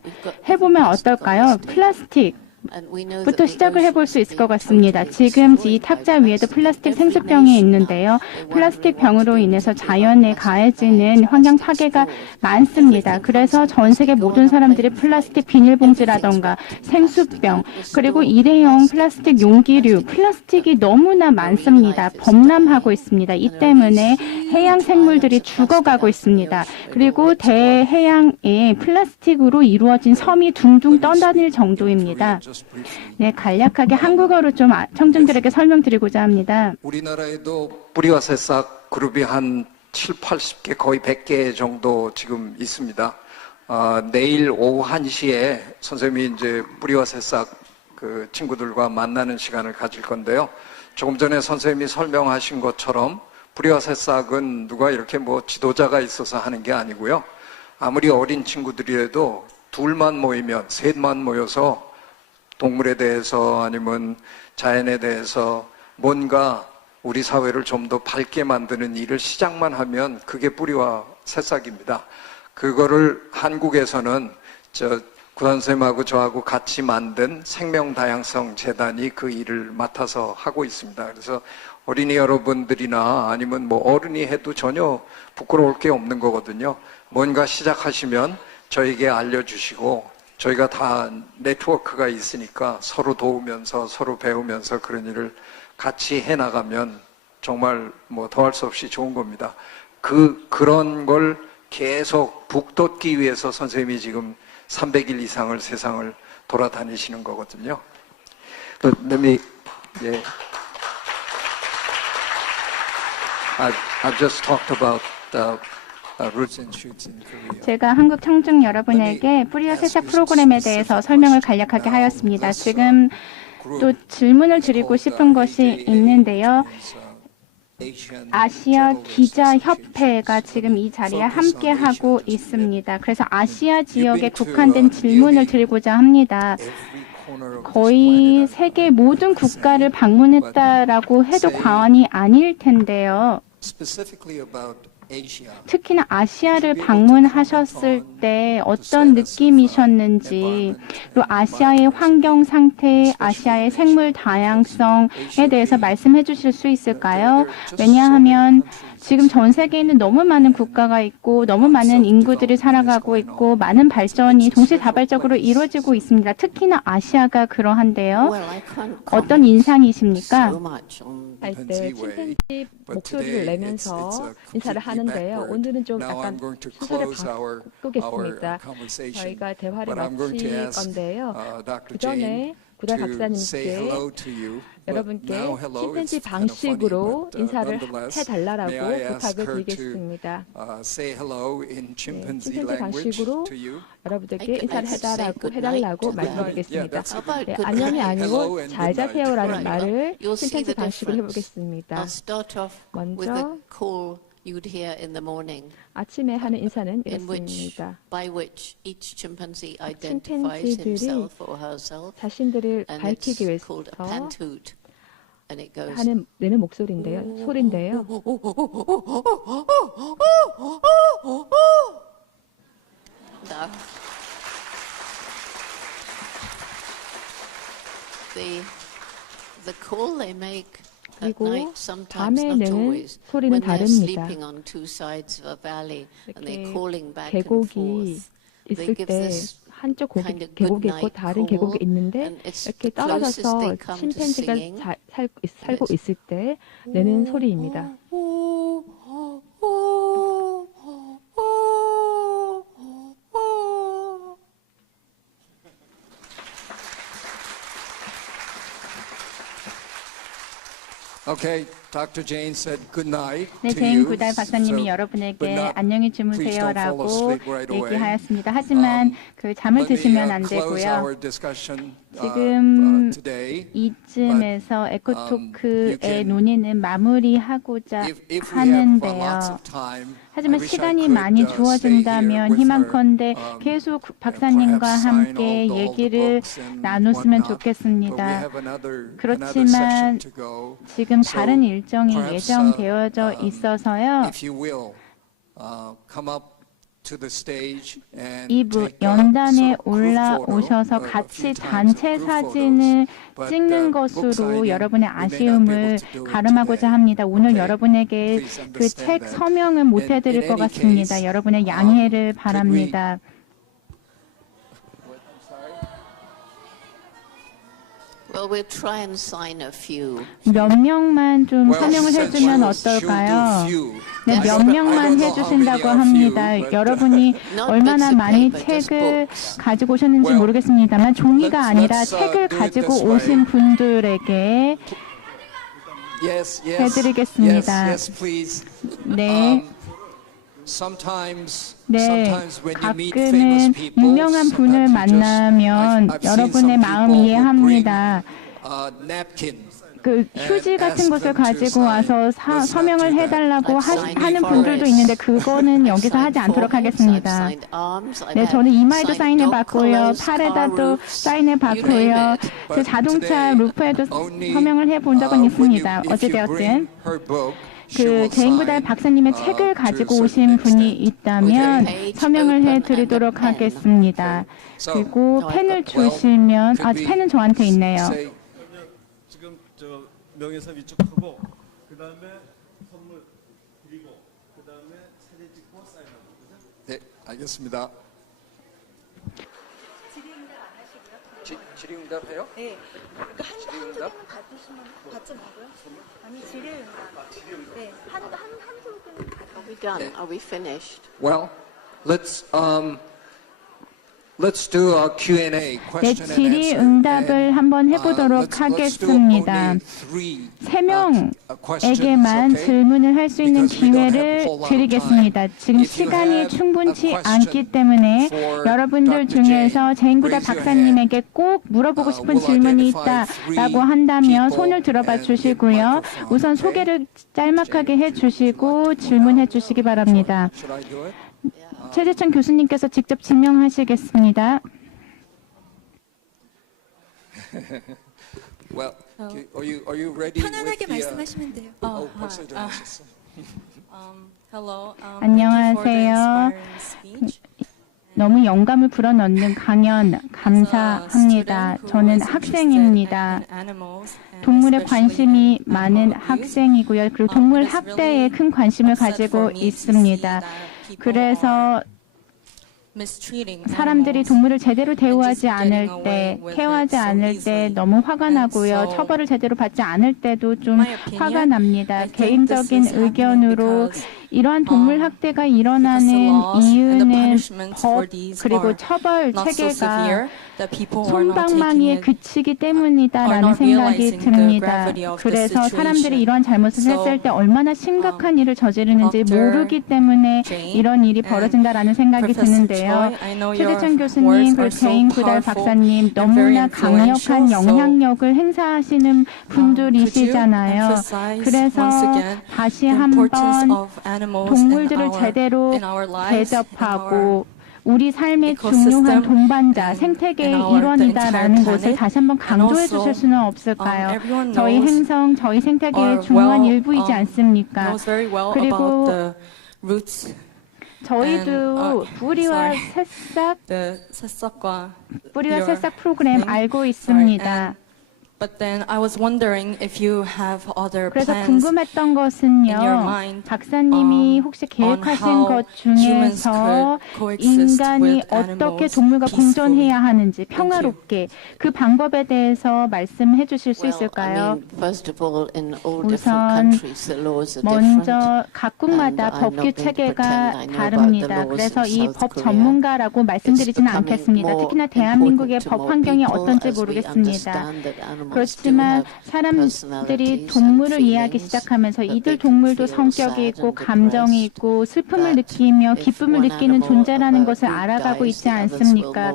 해보면 어떨까요? 플라스틱부터 시작을 해볼 수 있을 것 같습니다. 지금 이 탁자 위에도 플라스틱 생수병이 있는데요. 플라스틱 병으로 인해서 자연에 가해지는 환경 파괴가 많습니다. 그래서 전 세계 모든 사람들이 플라스틱 비닐봉지라던가 생수병 그리고 일회용 플라스틱 용기류 플라스틱이 너무나 많습니다. 범람하고 있습니다. 이 때문에 해양 생물들이 죽어가고 있습니다. 그리고 대해양에 플라스틱으로 이루어진 섬이 둥둥 떠다닐 정도입니다. 네, 간략하게 한국어로 좀 청중들에게 설명드리고자 합니다. 우리나라에도 뿌리와 새싹 그룹이 한 7, 80개, 거의 100개 정도 지금 있습니다. 내일 오후 1시에 선생님이 이제 뿌리와 새싹 그 친구들과 만나는 시간을 가질 건데요. 조금 전에 선생님이 설명하신 것처럼 뿌리와 새싹은 누가 이렇게 뭐 지도자가 있어서 하는 게 아니고요. 아무리 어린 친구들이라도 둘만 모이면, 셋만 모여서 동물에 대해서 아니면 자연에 대해서 뭔가 우리 사회를 좀 더 밝게 만드는 일을 시작만 하면 그게 뿌리와 새싹입니다. 그거를 한국에서는 구단 선생님하고 저하고 같이 만든 생명다양성 재단이 그 일을 맡아서 하고 있습니다. 그래서 어린이 여러분들이나 아니면 뭐 어른이 해도 전혀 부끄러울 게 없는 거거든요. 뭔가 시작하시면 저에게 알려주시고 저희가 다 네트워크가 있으니까 서로 도우면서 서로 배우면서 그런 일을 같이 해나가면 정말 뭐 더할 수 없이 좋은 겁니다. 그런 걸 계속 북돋기 위해서 선생님이 지금 300일 이상을 세상을 돌아다니시는 거거든요. But let me, yeah. I've just talked about roots and shoots in Korea. 제가 한국 청중 여러분에게 뿌리와 새싹 프로그램에 대해서 설명을 간략하게 하였습니다. 지금 또 질문을 드리고 싶은 것이 있는데요. 아시아 기자협회가 지금 이 자리에 함께하고 있습니다. 그래서 아시아 지역에 국한된 질문을 드리고자 합니다. 거의 세계 모든 국가를 방문했다라고 해도 과언이 아닐 텐데요. 특히나 아시아를 방문하셨을 때 어떤 느낌이셨는지, 그리고 아시아의 환경 상태, 아시아의 생물 다양성에 대해서 말씀해 주실 수 있을까요? 왜냐하면 지금 전 세계에는 너무 많은 국가가 있고 너무 많은 인구들이 살아가고 있고 많은 발전이 동시다발적으로 이루어지고 있습니다. 특히나 아시아가 그러한데요. 어떤 인상이십니까? 할 때 침팬지 목소리를 내면서 인사를 하는데요. 오늘은 좀 약간 순서를 바꾸겠습니다. 저희가 대화를 마칠 건데요. 그 전에 구달 박사님께 여러분께 침팬지 방식으로 인사를 해달라고 부탁을 드리겠습니다. 침팬지 방식으로 여러분들께 인사를 해달라고 말씀드리겠습니다. 네, 안녕이 아니고 잘 자세요라는 말을 침팬지 방식으로 해보겠습니다. 먼저 아침에 하는 인사는 이렇습니다. 침팬지들이 자신들을 밝히기 위해서 내는 목소리인데요, 소리인데요. 그리고 밤에 내는 소리는 다릅니다. 이렇게 계곡이 있을 때 한쪽 계곡이 있고 다른 계곡이 있는데 이렇게 떨어져서 침팬지가 살고 있을 때 내는 소리입니다. Okay, Dr. Jane said good night 네, to 제인 you. 구달 박사님이 So, 여러분에게 but not- 안녕히 please don't fall 주무세요라고 asleep right away. 얘기하였습니다. 하지만 그 잠을 Let me, 드시면 안 close 되고요. our discussion, 지금 today. 이쯤에서 you 에코토크의 can- 논의는 마무리하고자 If we have 하는데요. lots of time, 하지만 I wish I 시간이 could, 많이 stay here 주어진다면 with 희망컨대 her, 계속 박사님과 perhaps sign 함께 all the 얘기를 books and 나눴으면 whatnot. But we 좋겠습니다. have another 그렇지만 session to go. 지금 So 다른 일정이 perhaps, 예정되어져 있어서요. If you will, come up to the stage and 2부 take a 연단에 sort of group 올라오셔서 photo, a 같이 few times, 단체 group 사진을 photos. 찍는 But, book 것으로 signing, 여러분의 we may not be 아쉬움을 able to do it 가름하고자 today. 합니다. 오늘 Okay? 여러분에게 Please 그 understand 책 that. 서명은 못 And 해드릴 in 것 any 같습니다. case, 여러분의 양해를 could we- 바랍니다. Well, we'll try and sign a few. 몇 명만 좀 Well, 서명을 since 해주면 she'll 어떨까요? do few. 네, I 몇 don't 명만 know how 해주신다고 many are few, 합니다. but, 여러분이 Not 얼마나 bits of 많이 paper, just 책을 books. 가지고 오셨는지 Well, 모르겠습니다만 종이가 아니라 let's, 책을 do it 가지고 this way. 오신 분들에게 Yes, yes, 해드리겠습니다. yes, please. 네. Sometimes 네, when you meet famous 가끔은 people, 유명한 분을 sometimes you just- 만나면 I've seen 여러분의 some 마음 people who 이해합니다. bring, napkin 그 휴지 같은 것을 가지고 와서 서명을 해달라고 하는 분들도 있는데 그거는 여기서 하지 않도록 하겠습니다. 네, 저는 이마에도 사인해봤고요. 팔에다도 사인해봤고요. 제 자동차 루프에도 서명을 해본 적은 있습니다. 어찌되었든 그 제인구달 박사님의 책을 가지고 오신 분이 있다면 서명을 해드리도록 하겠습니다. 그리고 펜을 주시면 펜은 저한테 있네요. 지금 저 명예훼손 위촉하고 그 다음에 선물 드리고 그 다음에 사진 찍고 사인하고. 네, 알겠습니다. 질의응답 해요? 네. 그러니까 한두 개만 받지 말고요. 아니, 질의응답. 네. 한두 개는 Are we done? Are we finished? Well, let's do a Q&A, 네, question and 질의응답을 answer. 한번 해보도록 하겠습니다. 3명에게만 질문을 할 수 있는 기회를 드리겠습니다. 지금 시간이 충분치 않기 때문에 여러분들 중에서 제인구달 박사님에게 꼭 물어보고 싶은 질문이 있다라고 한다면 손을 들어봐 주시고요. 우선 소개를 짤막하게 해주시고 질문해 주시기 바랍니다. 최재천 교수님께서 직접 지명하시겠습니다. Well, are you ready 편안하게 with the, 말씀하시면 돼요. 박사 전하셨어. Hello. 안녕하세요. 너무 영감을 불어넣는 강연 감사합니다. 저는 학생입니다. 동물에 관심이 많은 학생이고요. 그리고 동물 학대에 큰 관심을 가지고 있습니다. 그래서 사람들이 동물을 제대로 대우하지 않을 때, 케어하지 않을 때 너무 화가 나고요. 처벌을 제대로 받지 않을 때도 좀 화가 납니다. 개인적인 의견으로 이러한 동물 학대가 일어나는 이유는 법 그리고 처벌 체계가 솜방망이에 그치기 때문이다라는 생각이 듭니다. 그래서 사람들이 이런 잘못을 했을 때 얼마나 심각한 일을 저지르는지 모르기 때문에 이런 일이 벌어진다라는 생각이 드는데요. 최재천 교수님, 그리고 제인구달 박사님 너무나 강력한 영향력을 행사하시는 분들이시잖아요. 그래서 다시 한번 동물들을 제대로 대접하고 우리 삶의 중요한 동반자, 생태계의 일원이다라는 것을 다시 한번 강조해 주실 수는 없을까요? 저희 행성, 저희 생태계의 중요한 일부이지 않습니까? 그리고 저희도 뿌리와 새싹 프로그램 알고 있습니다. 그래서 궁금했던 것은요, 박사님이 혹시 계획하신 것 중에서 인간이 어떻게 동물과 공존해야 하는지 평화롭게 그 방법에 대해서 말씀해 주실 수 있을까요? 우선 먼저 각국마다 법규 체계가 다릅니다. 그래서 이 법 전문가라고 말씀드리지는 않겠습니다. 특히나 대한민국의 법 환경이 어떤지 모르겠습니다. 그렇지만 사람들이 동물을 이해하기 시작하면서 이들 동물도 성격이 있고 감정이 있고 슬픔을 느끼며 기쁨을 느끼는 존재라는 것을 알아가고 있지 않습니까?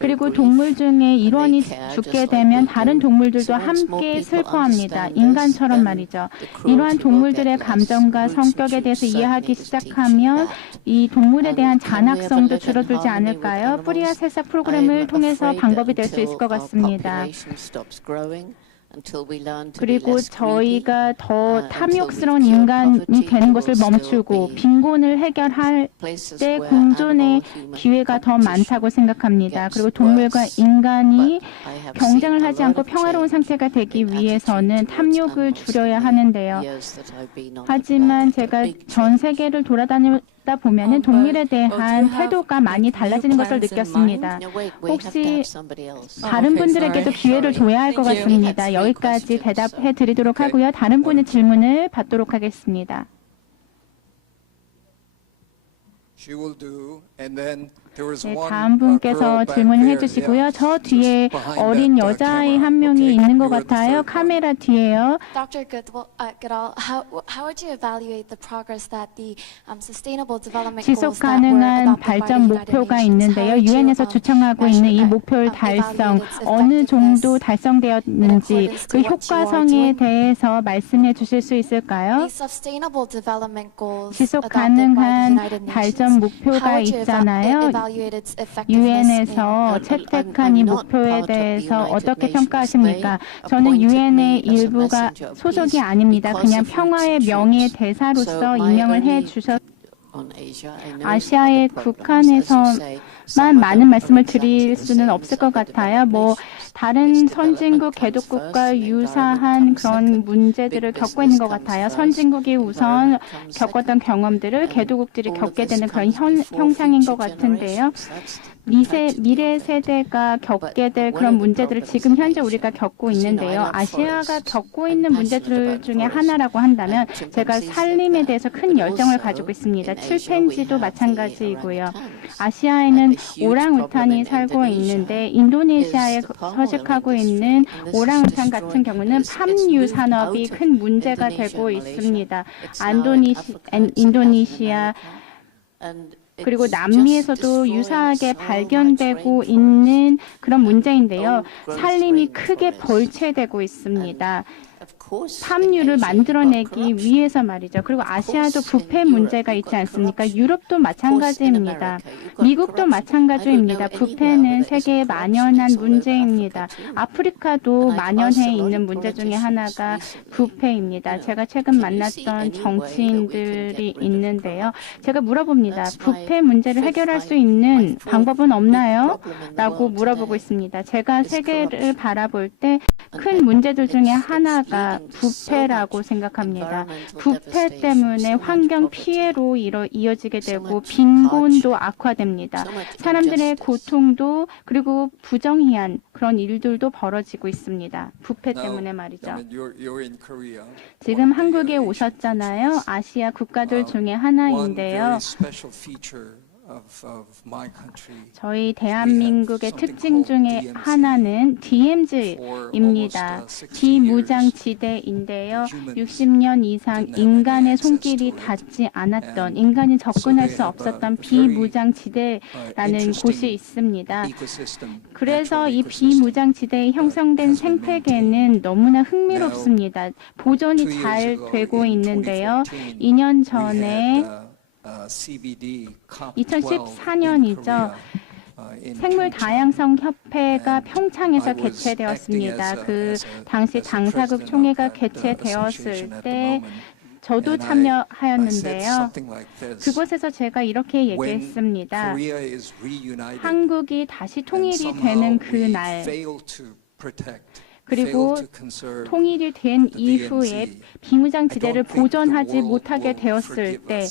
그리고 동물 중에 일원이 죽게 되면 다른 동물들도 함께 슬퍼합니다. 인간처럼 말이죠. 이러한 동물들의 감정과 성격에 대해서 이해하기 시작하면 이 동물에 대한 잔악성도 줄어들지 않을까요? 뿌리와 새싹 프로그램을 통해서 방법이 될 수 있을 것 같습니다. 그리고 저희가 더 탐욕스러운 인간이 되는 것을 멈추고 빈곤을 해결할 때 공존의 기회가 더 많다고 생각합니다. 그리고 동물과 인간이 경쟁을 하지 않고 평화로운 상태가 되기 위해서는 탐욕을 줄여야 하는데요. 하지만 제가 전 세계를 돌아다니다 보면은 동물에 대한 태도가 많이 달라지는 것을 느꼈습니다. 혹시 다른 분들에게도 기회를 줘야 할 것 같습니다. 여기까지 대답해 드리도록 하고요. 다른 분의 질문을 받도록 하겠습니다. She will do, and then 네, 다음 분께서 질문을 해주시고요. 저 뒤에 어린 여자아이 한 명이 있는 것 같아요. 카메라 뒤에요. Dr. Goodall, how would you evaluate the progress that the Sustainable Development 지속 Goals that were 가능한 adopted by 발전 the United 목표가 Nations? 있는데요. How would you, 유엔에서 주창하고 있는 이 목표를 evaluate 달성, its 어느 정도 effectiveness 달성되었는지 in accordance 그 to what you are 효과성에 doing? 대해서 말씀해 주실 수 있을까요? These Sustainable Development Goals 지속 adopted by the 가능한 United 발전 Nations. 목표가 How would you 있잖아요. evaluate its effectiveness 유엔에서 채택한 이 목표에 대해서 어떻게 평가하십니까? 저는 유엔의 일부가 소속이 아닙니다. 그냥 평화의 명예 대사로서 임명을 해 주셨. 아시아의 국한에서만 많은 말씀을 드릴 수는 없을 것 같아요. 뭐 다른 선진국 개독국과 유사한 그런 문제들을 겪고 있는 것 같아요. 선진국이 우선 겪었던 경험들을 개독국들이 겪게 되는 그런 형상인 것 같은데요. 미래 세대가 겪게 될 그런 문제들을 지금 현재 우리가 겪고 있는데요. 아시아가 겪고 있는 문제들 중에 하나라고 한다면 제가 산림에 대해서 큰 열정을 가지고 있습니다. 칠팬지도 마찬가지이고요. 아시아에는 오랑우탄이 살고 있는데 인도네시아에 서식하고 있는 오랑우탄 같은 경우는 팜유 산업이 큰 문제가 되고 있습니다. 인도네시아 그리고 남미에서도 유사하게 발견되고 있는 그런 문제인데요. 산림이 크게 벌채되고 있습니다. 팜유를 만들어내기 위해서 말이죠. 그리고 아시아도 부패 문제가 있지 않습니까? 유럽도 마찬가지입니다. 미국도 마찬가지입니다. 부패는 세계에 만연한 문제입니다. 아프리카도 만연해 있는 문제 중에 하나가 부패입니다. 제가 최근 만났던 정치인들이 있는데요. 제가 물어봅니다. 부패 문제를 해결할 수 있는 방법은 없나요? 라고 물어보고 있습니다. 제가 세계를 바라볼 때 큰 문제들 중에 하나가 부패라고 생각합니다. 부패 때문에 환경 피해로 이어지게 되고 빈곤도 악화됩니다. 사람들의 고통도 그리고 부정의한 그런 일들도 벌어지고 있습니다. 부패 때문에 말이죠. 지금 한국에 오셨잖아요. 아시아 국가들 중에 하나인데요. 저희 대한민국의 특징 중에 하나는 DMZ입니다. 비무장지대인데요. 60년 이상 인간의 손길이 닿지 않았던, 인간이 접근할 수 없었던 비무장지대라는 곳이 있습니다. 그래서 이 비무장지대에 형성된 생태계는 너무나 흥미롭습니다. 보존이 잘 되고 있는데요. 2년 전에 2014년이죠. 생물 다양성 협회가 평창에서 개최되었습니다. 그 당시 당사국 총회가 개최되었을 때 저도 참여하였는데요. 그곳에서 제가 이렇게 얘기했습니다. 한국이 다시 통일이 되는 그날, 그리고 통일이 된 이후에 비무장지대를 보존하지 못하게 되었을 때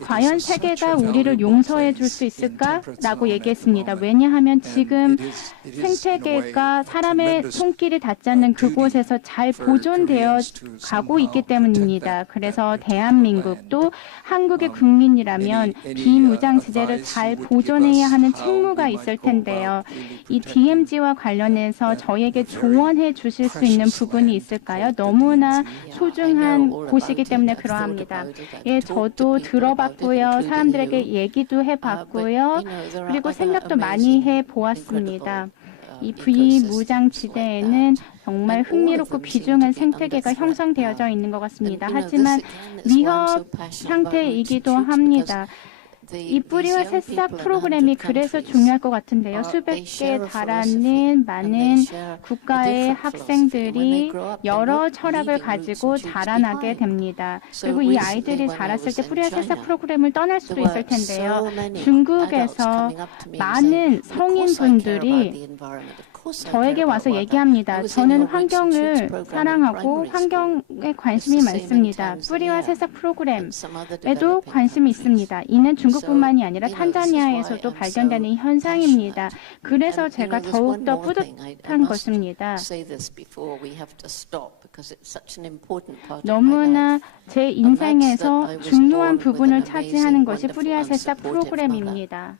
과연 세계가 우리를 용서해 줄 수 있을까라고 얘기했습니다. 왜냐하면 지금 생태계가 사람의 손길이 닿지 않는 그곳에서 잘 보존되어 가고 있기 때문입니다. 그래서 대한민국도 한국의 국민이라면 비무장지대를 잘 보존해야 하는 책무가 있을 텐데요. 이 DMZ와 관련해서 저에게 조언해 주실 수 있는 부분이 있을까요? 너무나 소중한 곳이기 때문에 그러합니다. 예, 저도 들어봤고요. 사람들에게 얘기도 해봤고요. 그리고 생각도 많이 해보았습니다. 이 비무장지대에는 정말 흥미롭고 귀중한 생태계가 형성되어져 있는 것 같습니다. 하지만 위협 상태이기도 합니다. 이 뿌리와 새싹 프로그램이 그래서 중요할 것 같은데요. 수백 개 달하는 많은 국가의 학생들이 여러 철학을 가지고 자라나게 됩니다. 그리고 이 아이들이 자랐을 때 뿌리와 새싹 프로그램을 떠날 수도 있을 텐데요. 중국에서 많은 성인분들이 저에게 와서 얘기합니다. 저는 환경을 사랑하고 환경에 관심이 많습니다. 뿌리와 새싹 프로그램에도 관심이 있습니다. 이는 중국뿐만이 아니라 탄자니아에서도 발견되는 현상입니다. 그래서 제가 더욱더 뿌듯한 것입니다. 너무나 제 인생에서 중요한 부분을 차지하는 것이 뿌리와 새싹 프로그램입니다.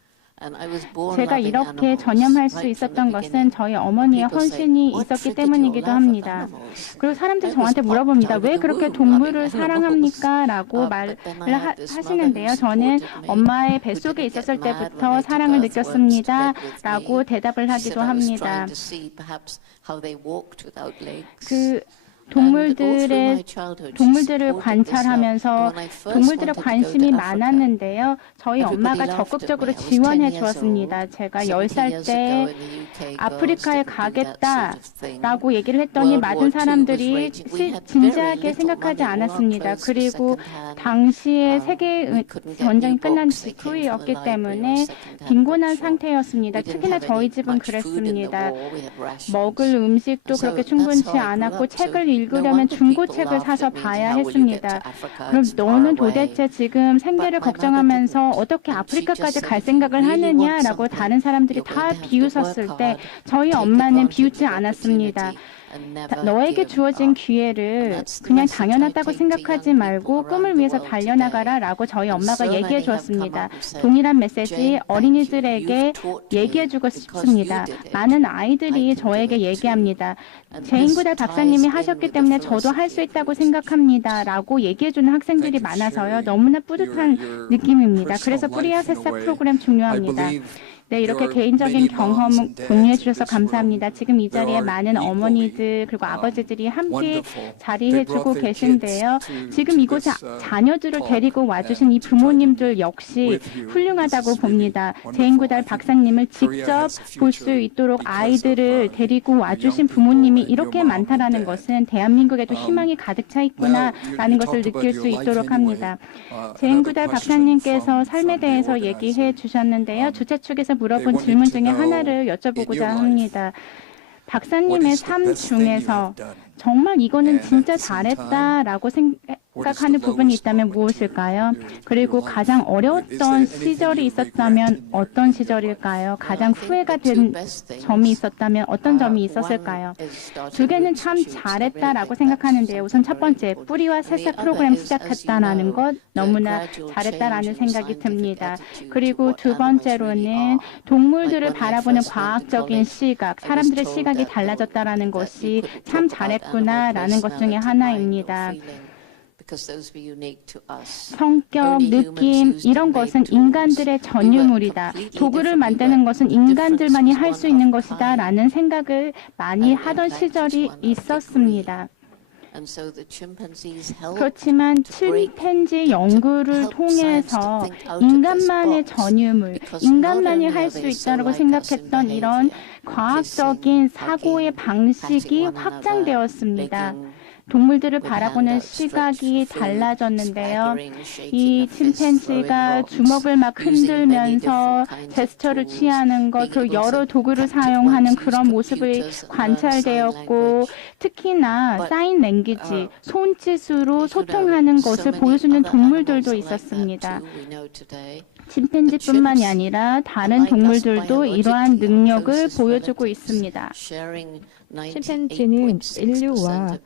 제가 이렇게 전염할 수 있었던 것은 저희 어머니의 헌신이 있었기 때문이기도 합니다. 그리고 사람들이 저한테 물어봅니다. 왜 그렇게 동물을 사랑합니까? 라고 말을 하시는데요. 저는 엄마의 뱃속에 있었을 때부터 사랑을 느꼈습니다. 라고 대답을 하기도 합니다. 동물들을 관찰하면서 동물들의 관심이 많았는데요. 저희 엄마가 적극적으로 지원해 주었습니다. 제가 10살 때 아프리카에 가겠다라고 얘기를 했더니 많은 사람들이 진지하게 생각하지 않았습니다. 그리고 당시에 세계 전쟁이 끝난 직후였기 때문에 빈곤한 상태였습니다. 특히나 저희 집은 그랬습니다. 먹을 음식도 그렇게 충분치 않았고 책을 읽으려면 중고책을 사서 봐야 했습니다. 그럼 너는 도대체 지금 생계를 걱정하면서 어떻게 아프리카까지 갈 생각을 하느냐라고 다른 사람들이 다 비웃었을 때 저희 엄마는 비웃지 않았습니다. 너에게 주어진 기회를 그냥 당연하다고 생각하지 말고 꿈을 위해서 달려나가라 라고 저희 엄마가 얘기해 주었습니다. 동일한 메시지 어린이들에게 얘기해 주고 싶습니다. 많은 아이들이 저에게 얘기합니다. 제인구달 박사님이 하셨기 때문에 저도 할 수 있다고 생각합니다 라고 얘기해 주는 학생들이 많아서요. 너무나 뿌듯한 느낌입니다. 그래서 뿌리와 새싹 프로그램 중요합니다. 네, 이렇게 개인적인 경험 공유해 주셔서 감사합니다. 지금 이 자리에 많은 어머니들 그리고 아버지들이 함께 자리해주고 계신데요. 지금 이곳에 자녀들을 데리고 와주신 이 부모님들 역시 훌륭하다고 봅니다. 제인구달 박사님을 직접 볼 수 있도록 아이들을 데리고 와주신 부모님이 이렇게 많다라는 것은 대한민국에도 희망이 가득 차 있구나라는 것을 느낄 수 있도록 합니다. 제인구달 박사님께서 삶에 대해서 얘기해 주셨는데요. 주최 측에서 물어본 질문 중에 하나를 여쭤보고자 합니다. 박사님의 삶 중에서 정말 이거는 진짜 잘했다라고 생각하는 부분이 있다면 무엇일까요? 그리고 가장 어려웠던 시절이 있었다면 어떤 시절일까요? 가장 후회가 된 점이 있었다면 어떤 점이 있었을까요? 두 개는 참 잘했다라고 생각하는데요. 우선 첫 번째, 뿌리와 새싹 프로그램 시작했다라는 것 너무나 잘했다라는 생각이 듭니다. 그리고 두 번째로는 동물들을 바라보는 과학적인 시각, 사람들의 시각이 달라졌다라는 것이 참 잘했구나라는 것 중에 하나입니다. 성격, 느낌 이런 것은 인간들의 전유물이다. 도구를 만드는 것은 인간들만이 할 수 있는 것이다 라는 생각을 많이 하던 시절이 있었습니다. 그렇지만 침팬지 연구를 통해서 인간만의 전유물, 인간만이 할 수 있다고 생각했던 이런 과학적인 사고의 방식이 확장되었습니다. 동물들을 바라보는 시각이 달라졌는데요. 이 침팬지가 주먹을 막 흔들면서 제스처를 취하는 것, 그리고 여러 도구를 사용하는 그런 모습이 관찰되었고, 특히나 사인 랭귀지, 손짓으로 소통하는 것을 보여주는 동물들도 있었습니다. 침팬지뿐만이 아니라 다른 동물들도 이러한 능력을 보여주고 있습니다. 침팬지는 인류와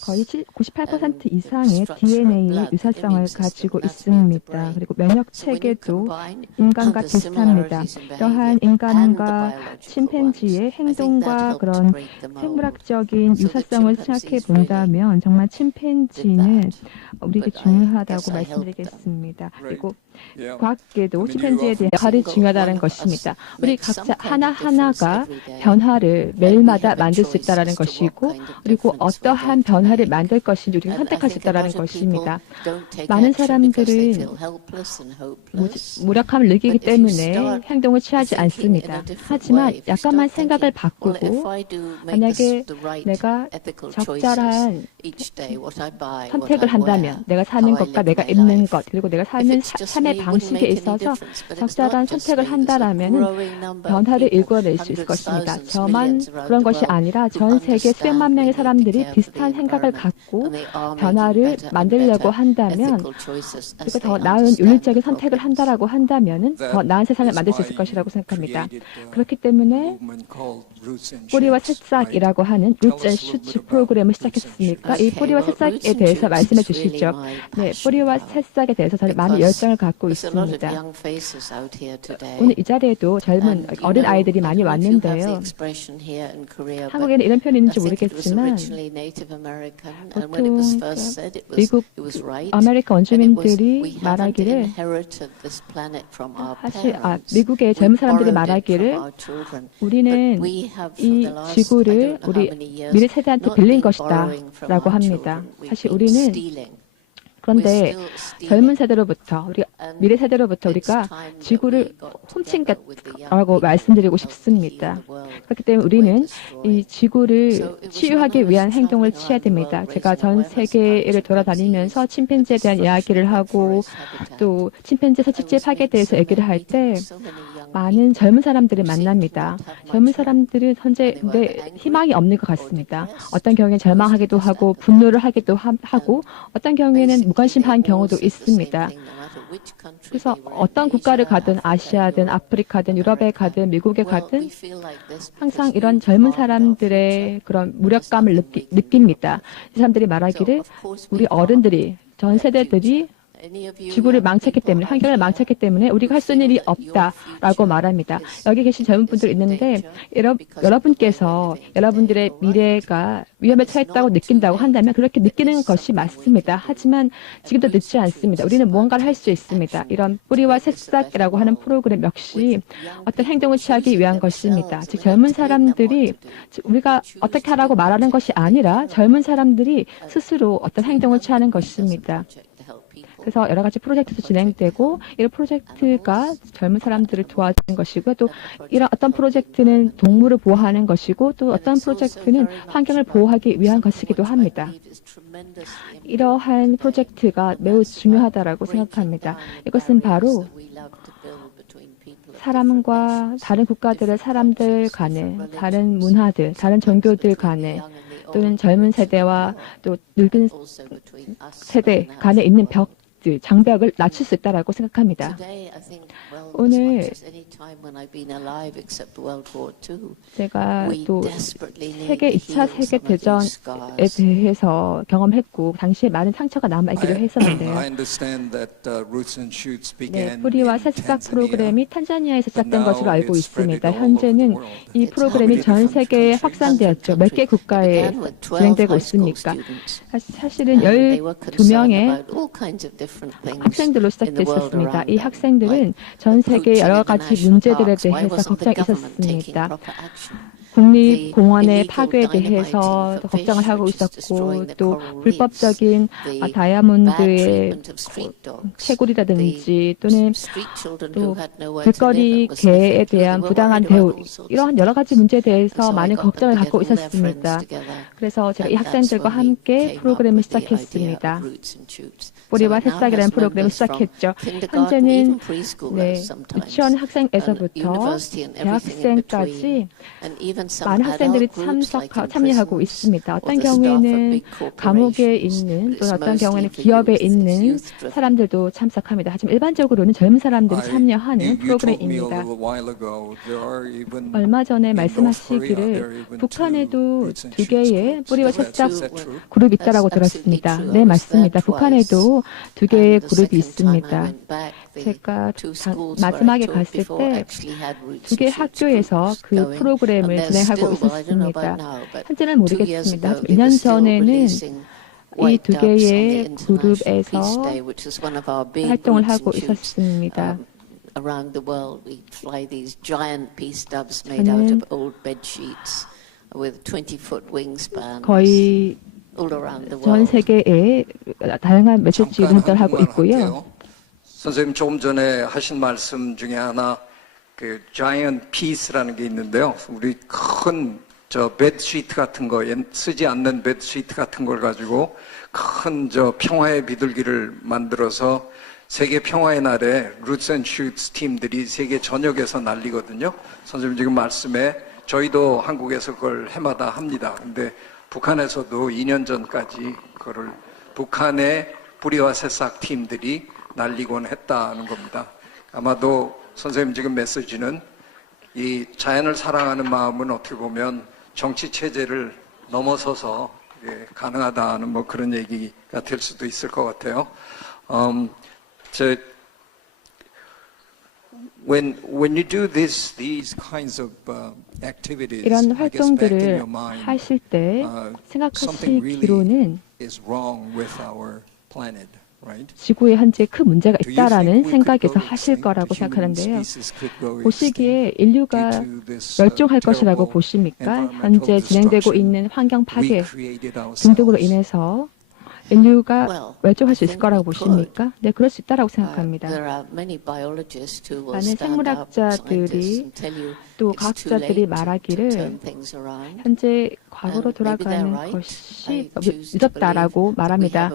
거의 98% 이상의 DNA 유사성을 가지고 있습니다. 그리고 면역 체계도 인간과 비슷합니다. 또한 인간과 침팬지의 행동과 그런 생물학적인 유사성을 생각해 본다면 정말 침팬지는 우리에게 중요하다고 말씀드리겠습니다. 그리고 과학계도 침팬지에 대한 역할이 중요하다는 것입니다. 우리 각자 하나하나가 변화를 매일마다 만들 수 있다는 것이고, 그리고 어떠한 변화를 만들 것인지 우리가 선택할 수 있다는 것입니다. 많은 사람들은 무력함을 느끼기 때문에 행동을 취하지 않습니다. 하지만 약간만 생각을 바꾸고, 만약에 내가 적절한 선택을 한다면, 내가 사는 것과 내가 입는 것, 그리고 내가 사는 삶의 방식에 있어서 적절한 선택을 한다면 변화를 일궈낼 수 있을 것입니다. 저만 그런 것이 아니라 전 세계 수백만 명의 사람들이 비슷한 생각을 갖고 변화를 만들려고 한다면, 그리고 더 나은 윤리적인 선택을 한다라고 한다면 더 나은 세상을 만들 수 있을 것이라고 생각합니다. 그렇기 때문에 뿌리와 새싹이라고 하는 Roots and Shoots 프로그램을 시작했습니까? 이 뿌리와 새싹에 대해서 말씀해 주시죠. 네, 뿌리와 새싹에 대해서 저는 많은 열정을 갖고 있습니다. 오늘 이 자리에도 젊은 어린 아이들이 많이 왔는데요. 한국에는 이런 표현이 있는지 모르겠지만 보통 미국 아메리카 원주민들이 말하기를 사실 미국의 젊은 사람들이 말하기를 우리는 이 지구를 우리 미래 세대한테 빌린 것이다 라고 합니다. 사실 우리는 그런데 젊은 세대로부터 미래 세대로부터 우리가 지구를 훔친 것라고 말씀드리고 싶습니다. 그렇기 때문에 우리는 이 지구를 치유하기 위한 행동을 취해야 됩니다. 제가 전 세계를 돌아다니면서 침팬지에 대한 이야기를 하고 또 침팬지 서식지 파괴에 대해서 얘기를 할 때 많은 젊은 사람들을 만납니다. 젊은 사람들은 현재 희망이 없는 것 같습니다. 어떤 경우에는 절망하기도 하고 분노를 하기도 하고 어떤 경우에는 무관심한 경우도 있습니다. 그래서 어떤 국가를 가든 아시아든 아프리카든 유럽에 가든 미국에 가든 항상 이런 젊은 사람들의 그런 무력감을 느낍니다. 이 사람들이 말하기를 우리 어른들이 전 세대들이 지구를 망쳤기 때문에 환경을 망쳤기 때문에 우리가 할 수 있는 일이 없다라고 말합니다. 여기 계신 젊은 분들 있는데 여러분께서 여러분들의 미래가 위험에 처했다고 느낀다고 한다면 그렇게 느끼는 것이 맞습니다. 하지만 지금도 늦지 않습니다. 우리는 무언가를 할 수 있습니다. 이런 뿌리와 새싹이라고 하는 프로그램 역시 어떤 행동을 취하기 위한 것입니다. 즉 젊은 사람들이 우리가 어떻게 하라고 말하는 것이 아니라 젊은 사람들이 스스로 어떤 행동을 취하는 것입니다. 그래서 여러 가지 프로젝트도 진행되고 이런 프로젝트가 젊은 사람들을 도와주는 것이고 또 이런 어떤 프로젝트는 동물을 보호하는 것이고 또 어떤 프로젝트는 환경을 보호하기 위한 것이기도 합니다. 이러한 프로젝트가 매우 중요하다고 생각합니다. 이것은 바로 사람과 다른 국가들의 사람들 간에 다른 문화들, 다른 종교들 간에 또는 젊은 세대와 또 늙은 세대 간에 있는 장벽을 낮출 수 있다고 생각합니다. 오늘 제가 또 세계 2차 세계대전에 대해서 경험했고 당시에 많은 상처가 남아있기도 했었는데요. 네, 뿌리와 새싹 프로그램이 탄자니아에서 시작된 것으로 알고 있습니다. 현재는 이 프로그램이 전 세계에 확산되었죠. 몇 개 국가에 진행되고 있습니까? 사실은 12명의 학생들로 시작됐었습니다. 이 학생들은 전 세계 여러 가지 문제들에 대해서 걱정이 있었습니다. 국립공원의 파괴에 대해서 걱정을 하고 있었고 또 불법적인 다이아몬드의 채굴이라든지 또는 또 길거리 개에 대한 부당한 대우 이러한 여러 가지 문제에 대해서 많은 걱정을 갖고 있었습니다. 그래서 제가 이 학생들과 함께 프로그램을 시작했습니다. 뿌리와 새싹이라는 프로그램을 시작했죠. 현재는 유치원 학생에서부터 대학생까지 많은 학생들이 참여하고 있습니다. 어떤 경우에는 감옥에 있는 또는 어떤 경우에는 기업에 있는 사람들도 참석합니다. 하지만 일반적으로는 젊은 사람들이 참여하는 프로그램입니다. 얼마 전에 말씀하시기를 북한에도 2개의 뿌리와 새싹 그룹이 있다고 들었습니다. 네, 맞습니다. 북한에도 2개의 그룹이 있습니다. 제가 마지막에 갔을 때 2개의 학교에서 그 프로그램을 진행하고 있었습니다. 현재는 모르겠습니다. 2년 전에는 이 2개의 그룹에서 활동을 하고 있었습니다. 저는 거의 전 세계에 다양한 메시지를 전달하고 있고요. 선생님 조금 전에 하신 말씀 중에 하나 그 자이언트 피스라는 게 있는데요. 우리 큰 베드시트 같은 거 쓰지 않는 베드시트 같은 걸 가지고 큰 평화의 비둘기를 만들어서 세계 평화의 날에 루츠 앤 슈츠 팀들이 세계 전역에서 날리거든요. 선생님 지금 말씀에 저희도 한국에서 그걸 해마다 합니다. 근데 북한에서도 2년 전까지 그거를 북한의 뿌리와 새싹 팀들이 날리곤 했다는 겁니다. 아마도 선생님 지금 메시지는 이 자연을 사랑하는 마음은 어떻게 보면 정치 체제를 넘어서서 가능하다는 뭐 그런 얘기가 될 수도 있을 것 같아요. When you do these kinds of activities, 이런 I guess back in 활동들을 your mind, 하실 때 something really 생각하시기로는 is wrong with our planet, right? 지구에 현재 큰 문제가 Do you 있다라는 think we 생각에서 could go 하실 extinct? 거라고 The human 생각하는데요. species could go 보시기에 extinct 인류가 due to this, 멸종할 것이라고 terrible 보십니까? environmental 현재 진행되고 destruction 있는 환경 we 파괴 created 등등으로 ourselves. 인해서 인류가 멸종할 수 있을 거라고 보십니까? 네, 그럴 수 있다라고 생각합니다. 많은 많은 생물학자들이 또 과학자들이 말하기를 현재 과거로 돌아가는 것이 늦었다라고 말합니다.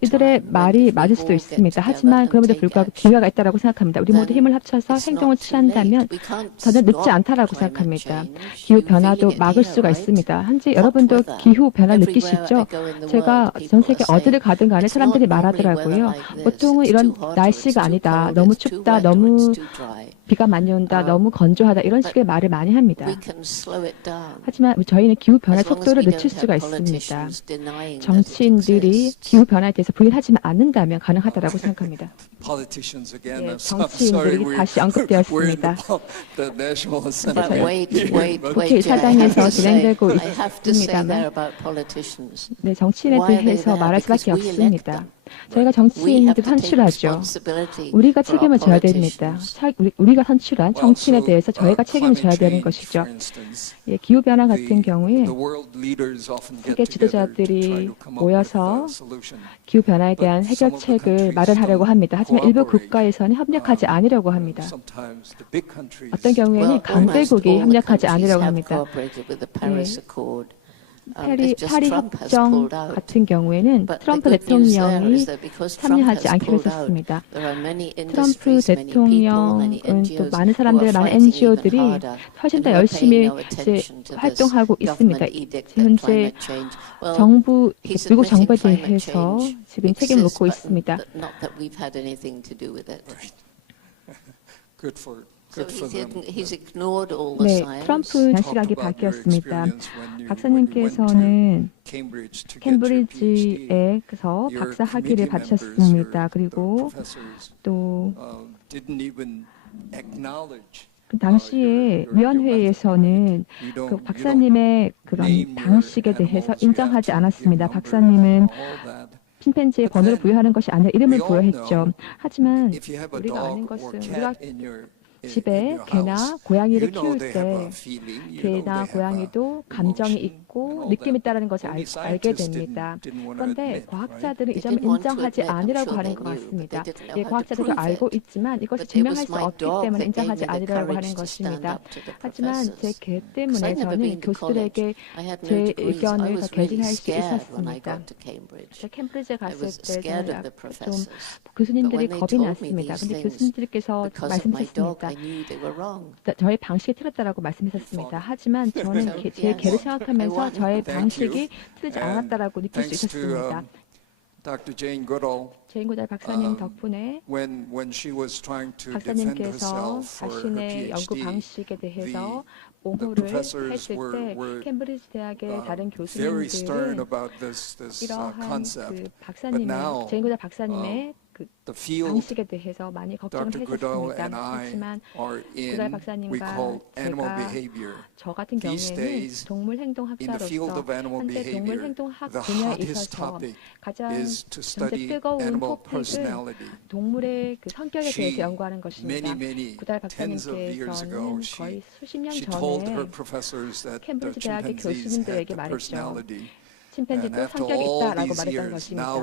이들의 말이 맞을 수도 있습니다. 하지만 그럼에도 불구하고 기회가 있다라고 생각합니다. 우리 모두 힘을 합쳐서 행동을 취한다면 전혀 늦지 않다라고 생각합니다. 기후 변화도 막을 수가 있습니다. 현재 여러분도 기후 변화 느끼시죠? 제가 전 세계 어디를 가든 간에 사람들이 말하더라고요. 보통은 이런 날씨가 아니다. 너무 춥다. 너무 비가 많이 온다. 너무 건조하다. 이런 식의 말을 많이 합니다. 하지만 저희는 기후 변화 속도를 늦출 수가 있습니다. 정치인들이 기후 변화에 대해서 부인하지 않는다면 가능하다고 생각합니다. 예, 정치인들이 다시 언급되었습니다. 국회의사당에서 진행되고 있습니다만 네, 정치인에 대해서 말할 수밖에 없습니다. 저희가 정치인들 선출하죠. 우리가 책임을 져야 됩니다. 우리가 선출한 정치인에 대해서 저희가 책임을 져야 되는 것이죠. 예, 기후변화 같은 경우에 세계 지도자들이 모여서 기후변화에 대한 해결책을 마련하려고 합니다. 하지만 일부 국가에서는 협력하지 않으려고 합니다. 어떤 경우에는 강대국이 협력하지 않으려고 합니다. 파리 협정 같은 경우에는 트럼프 대통령이 참여하지 않기로 했었습니다. 트럼프 대통령은 또 많은 사람들, 많은 NGO들이 훨씬 더 열심히 활동하고 있습니다. 현재 미국 정부에 대해서 지금 책임을 묻고 있습니다. 네, 트럼프 시각이 바뀌었습니다. 박사님께서는 캠브리지에서 박사 학위를 받으셨습니다. 그리고 또 그 당시에 위원회에서는 그 박사님의 그런 방식에 대해서 인정하지 않았습니다. 박사님은 침팬지에 번호를 부여하는 것이 아니라 이름을 부여했죠. 하지만 우리가 아는 것은 우리가 집에 개나 고양이를 키울 때 개나 고양이도 감정이 있고 느낌이 있다는 것을 알게 됩니다. 그런데 과학자들은 이 점을 인정하지 않으려고 하는 것 같습니다. 예, 과학자들도 알고 있지만 이것을 증명할 수 없기 때문에 인정하지 않으려고 하는 것입니다. 하지만 제 개 때문에 저는 교수들에게 제 의견을 더 개진할 수 있었습니다. 제가 캠브리지에 갔을 때 좀 교수님들이 겁이 났습니다. 근데 교수님들께서 말씀하셨습니다. 저의 방식이 틀렸다라고 말씀하셨습니다. 하지만 저는 제 개를 생각하면서 저의 방식이 틀리지 않았다라고 느낄 수 있었습니다. 제인 고달 박사님 덕분에 박사님께서 자신의 연구 방식의 대해서 옹호를 했을 때 캠브리지 대학의 다른 교수님들은 이러한 그 박사님의 제인 고달 박사님의 그 방식에 대해서 많이 걱정을 해줬습니다. 하지만 고달 박사님과 제가 저 같은 경우에는 동물 행동학자로서 현재 동물 행동학 분야에 있어서 가장 현재 뜨거운 토픽은 동물의 그 성격에 대해서 연구하는 것입니다. 고달 박사님께서는 거의 수십 년 전에 캠브리지 대학의 교수님들에게 말했죠. 침팬지도 성격이 있다라고 말했던 것입니다.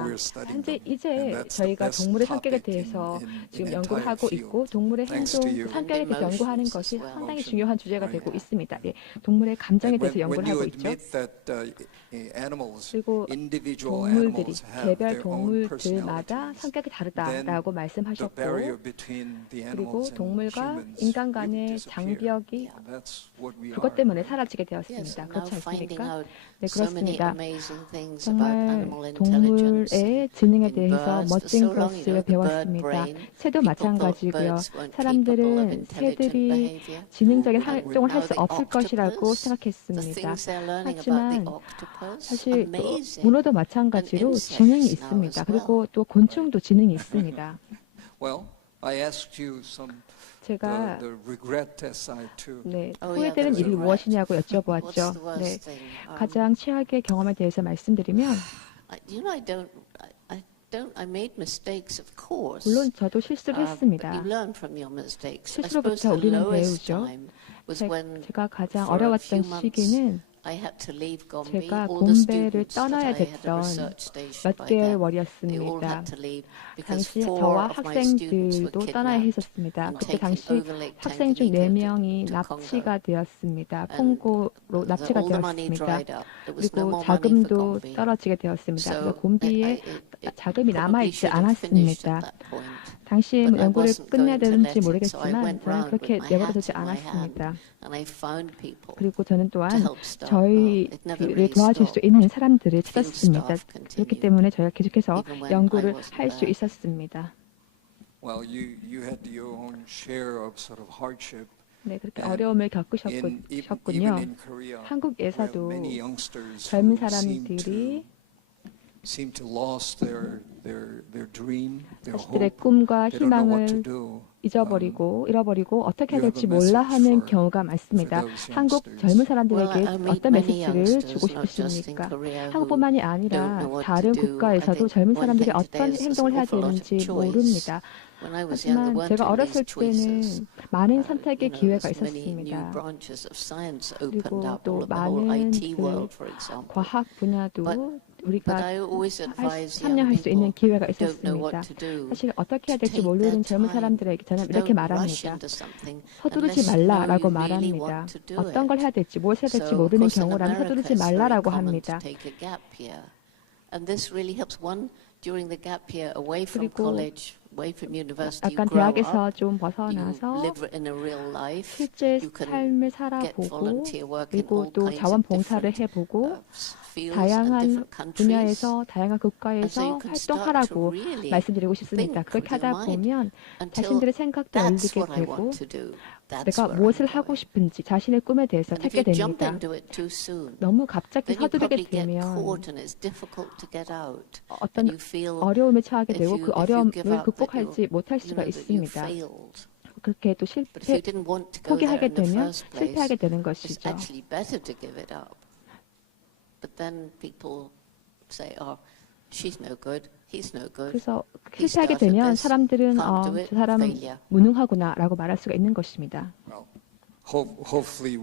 현재 이제 저희가 동물의 성격에 대해서 지금 연구를 하고 있고 동물의 행동, 성격에 대해서 연구하는 것이 상당히 중요한 주제가 되고 있습니다. 예, 동물의 감정에 대해서 연구를 하고 있죠. 그리고 동물들이 개별 동물들마다 성격이 다르다라고 말씀하셨고 그리고 동물과 인간 간의 장벽이 그것 때문에 사라지게 되었습니다. 그렇지 않습니까? 네, 그렇습니다. amazing things about 정말 animal intelligence. 동물의 지능에 In 대해서 birds, 멋진 so long, 것을 the bird 배웠습니다. brain, 새도 people thought 마찬가지고요. birds weren't capable of 사람들은 intelligent 새들이 behavior. 지능적인 But 활동을 할 now 수 the 없을 것이라고 octopus, the 생각했습니다. things they're learning about 하지만 the octopus, 사실 또 amazing. 문어도 마찬가지로 And 지능이 insects now 있습니다. as 그리고 well. 또 곤충도 지능이 있습니다. Well, I asked you some 제가 the regret essay too. 네, Oh, yeah, 후회되는 the 일이 regret. 무엇이냐고 What's 여쭤보았죠. the worst 네, thing? 가장 최악의 경험에 대해서 말씀드리면 You know, I made mistakes, of course. 물론 저도 실수를 But 했습니다. you learn from your mistakes. I suppose 실수로부터 the 우리는 lowest 배우죠. time was when 제가 가장 for a 어려웠던 few months 시기는 I had to leave Gombe. 제가 All the 곰베를 students that 떠나야 I had a 됐던 research station 몇 by then, they all 개월이었습니다. had to leave because 당시 4 저와 of my students were 학생들도 떠나야 kidnapped 했었습니다. and 그때 taken 당시 over Lake 학생 중 Tanganyika 4명이 to 납치가 Congo. 되었습니다. And 콩고로 납치가 all the money 되었습니다. dried up. There was no 그리고 more money for 자금도 Gombe. 떨어지게 되었습니다. So 그래서 곰비에 it 자금이 probably 남아있지 should have finished 않았습니다. at that point. 당시에 But I 연구를 wasn't 끝내야 going to 되는지 let it, so I 모르겠지만 went 저는 round 그렇게 with my 내버려두지 hat in my 않았습니다. hand, and I found people 그리고 저는 또한 to help start. It never 저희를 really 도와줄 수 stopped. 있는 사람들을 Field 찾았습니다. staff 그렇기 continued, 때문에 저희가 계속해서 even when 연구를 I wasn't 할 수 there. 있었습니다. Well, you had your own share of sort of hardship. 네, 그렇게 And 어려움을 even 겪으셨군요. in Korea, where 한국에서도 many youngsters 젊은 who 사람들이 seem to lost their dream, their 자신들의 hope. 꿈과 They don't know what to 희망을 do. 잃어버리고 어떻게 해야 you have 될지 a 몰라 message 하는 for 경우가 많습니다. those 한국 youngsters? 젊은 사람들에게 Well, I meet 어떤 many 메시지를 youngsters, 주고 not just in 싶으십니까? Korea, who 한국뿐만이 don't 아니라 know what 다른 to do. 국가에서도 I think 젊은 one 사람들이 thing today 어떤 is there's 행동을 an 해야 awful lot of 되는지 choice. 모릅니다. When I was young, there 하지만 weren't 제가 too many 어렸을 choices. 때는 많은 선택의 기회가 There's many new 있었습니다. branches of science opened 그리고 up, 또 all of the whole 많은 IT 그 world, for example. 과학 분야도 But 우리가 I always advise young 참여할 수 있는 people 기회가 who don't know 있었습니다. what to do 사실 어떻게 해야 to 될지 take 모르는 their 젊은 time. 사람들에게 저는 이렇게 Don't rush 말합니다. into something 서두르지 unless you know 말라라고 you really 말합니다. want to do 어떤 it. 걸 해야 될지, 무엇을 해야 될지 So, of 모르는 course, in 경우라면 America, 서두르지 it's very 말라라고 common to 합니다. take a gap year. And this really helps one during the gap year away from 그리고 college, away from university. You 약간 grow 대학에서 up, 좀 you 벗어나서 live in a real life. 실제 You can 삶을 get 살아보고 volunteer work in 그리고 all 또 kinds of 자원봉사를 different 해보고 fields and 다양한 different countries. 분야에서 다양한 And so 국가에서 you can start to 활동하라고 really 말씀드리고 싶습니다. think 그렇게 with your 하다 mind 보면 until 자신들의 생각도 that's 열리게 what I 되고 want to do. That's 내가 where 무엇을 I'm 하고 going. 싶은지 자신의 꿈에 대해서 And if 찾게 you jump 됩니다. into it too soon, 너무 갑자기 then you 서두르게 probably get 되면 caught and it's difficult to get out. 어떤 And you feel 어려움에 처하게 if 되고 you- 그 if you 어려움을 give up that 극복하지 못할 you 수가 know that you 있습니다. failed. 그렇게 또 But if you didn't want to go there 포기하게 in the 되면 first place, 실패하게 되는 it's 것이죠. actually better to give it up. But then people say, "Oh, she's no good. He's no good." 그래서 He 실패하게 started 되면 this, 사람들은 can't do it, 저 사람은 failure. 무능하구나라고 말할 수가 있는 것입니다. Well, hopefully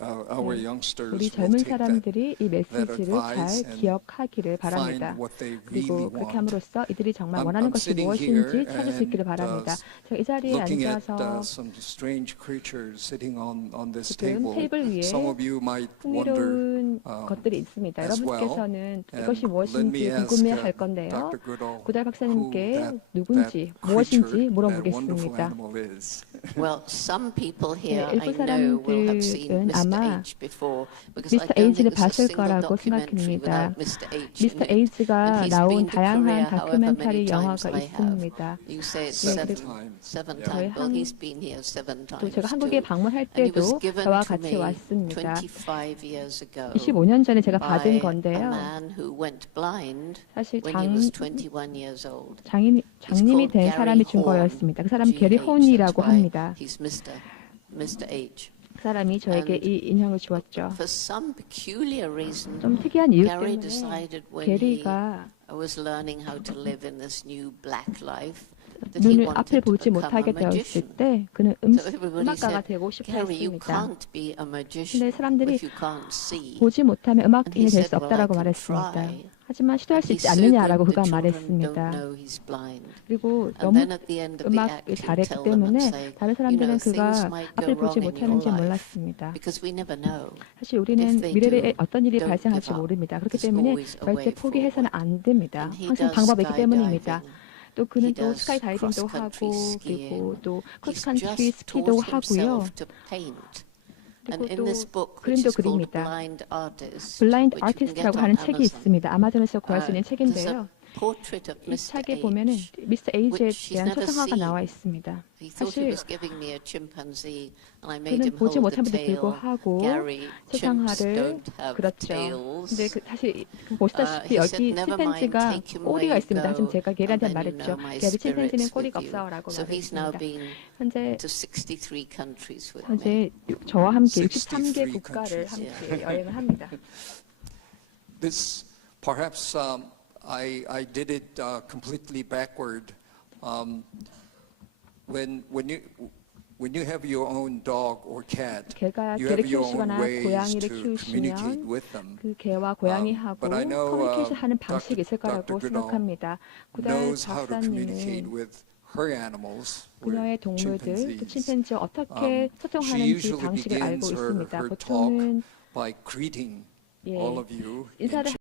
our youngsters 우리 will 젊은 take that 사람들이 이 메시지를 잘 advice and 기억하기를 바랍니다. find what they 그리고 really 그렇게 want. 함으로써 이들이 정말 I'm 원하는 것이 sitting 무엇인지 here 찾을 수 있기를 and, 바랍니다. 제가 이 자리에 looking at 앉아서 some strange creatures sitting on this 지금 table. 테이블 위에 Some of you might wonder 흥미로운 것들이 있습니다. as well. 여러분께서는 And 이것이 let 무엇인지 me ask, 궁금해할 건데요. Dr. Goodall, 고달 who 박사님께 that 누군지 creature, 무엇인지 that wonderful 물어보겠습니다. animal is. Well, some people here 네, 일부 I know will have seen 사람들은 Mr. 아마 H before because I 미스터 don't 에이지를 think there's a 봤을 single 거라고 documentary 생각합니다. without Mr. H 미스터 in it. 에이지가 And he's 나온 been to 다양한 Korea however many 다큐멘터리 times 영화가 I have. 있습니다. You say it's 네, seven, times. seven Yeah. times. Well, 저희 he's been here seven 또 times 제가 한국에 too. 방문할 And he was 때도 given 저와 to 같이 me 왔습니다. 25 years ago 25년 전에 제가 by 받은 a 건데요. man who went blind 사실 when he was 21 years old. 장님이 된 사람이 준 거였습니다. 그 사람은 게리 혼이라고 합니다. He's Mr. H. 그 사람이 저에게 이 인형을 주었죠. For some peculiar reason, 좀 특이한 이유 Gary 때문에 decided when he 게리가 was learning how to live in this new black life that he 눈을 wanted 앞을 to 보지 become 못하게 a 되었을 magician. 때 그는 So everybody 음악가가 said, 되고 싶어 Gary, you 했습니다. can't be a magician 근데 사람들이 if you can't see. 보지 못하면 And 음악인이 he 될 said, 수 well, 없다라고 I can 말했습니다. try. 하지만 시도할 수 He's 있지 so 않느냐라고 good, 그가 the children don't 말했습니다. know he's blind. 그리고 And 너무 then at the end of the act, 음악을 he'll 잘했기 tell them and 때문에 say, 다른 you know, 사람들은 things 그가 might go 앞을 보지 wrong in your 못하는지 life 몰랐습니다. because we never know. 사실 우리는 If they 미래에 do, 어떤 일이 don't 발생할지 give up. 모릅니다. 그렇기 There's 때문에 always a 절대 way 포기해서는 안 됩니다. And he 항상 does 방법이 있기 때문입니다. skydiving. 또 그는 He 또 does 스카이다이빙도 cross-country 하고 skiing. 그리고 또 He's 크로스컨트리 just 스키도 taught 하고요. himself to paint. And in 또 this book, which 그림도 is called 그립니다. Blind Artist, 블라인드 which you can get 아티스트라고 on 하는 책이 Amazon, 있습니다. 아마존에서 구할 수 있는 there's 책인데요. a portrait of 이 Mr. 책에 보면은 H. 미스터 에이지에 which he's 대한 never 초상화가 seen. 나와 있습니다. He thought he 사실 was giving me a chimpanzee, and I made 그는 him 보지 hold the 못함에도 tail. 불구하고 Gary, chimps 초상화를 don't have 그렸죠. tails. 근데 다시 보시다시피 he 여기 said, "Never mind, 침팬지가 take him 꼬리가 where you 있습니다. 하지만 go, 제가 and 게리한테 then you 말했죠. know my 게리 침팬지는 spirit's 꼬리가 with you." 없어라고 So he's now 말했습니다. been 현재 to 63 countries with me. 현재 저와 함께 63 63개 국가를 countries. 함께 여행을 합니다. This perhaps I did it completely backward. When you have your own dog or cat, 개가 you 개를 have your own 키우시거나 ways 고양이를 to communicate 키우시면 with them. 그 개와 고양이하고 but I know, 커뮤니케이션 하는 방식이 있을 Dr. 거라고 Goodall 생각합니다. 구달 knows how to communicate 박사님은 with her animals. 그녀의 동물들, 또 chimpanzees. 침팬지와 어떻게 She 소통하는지 usually 방식을 알고 begins 있습니다. her 보통은 talk by greeting 예, all of you in 인사를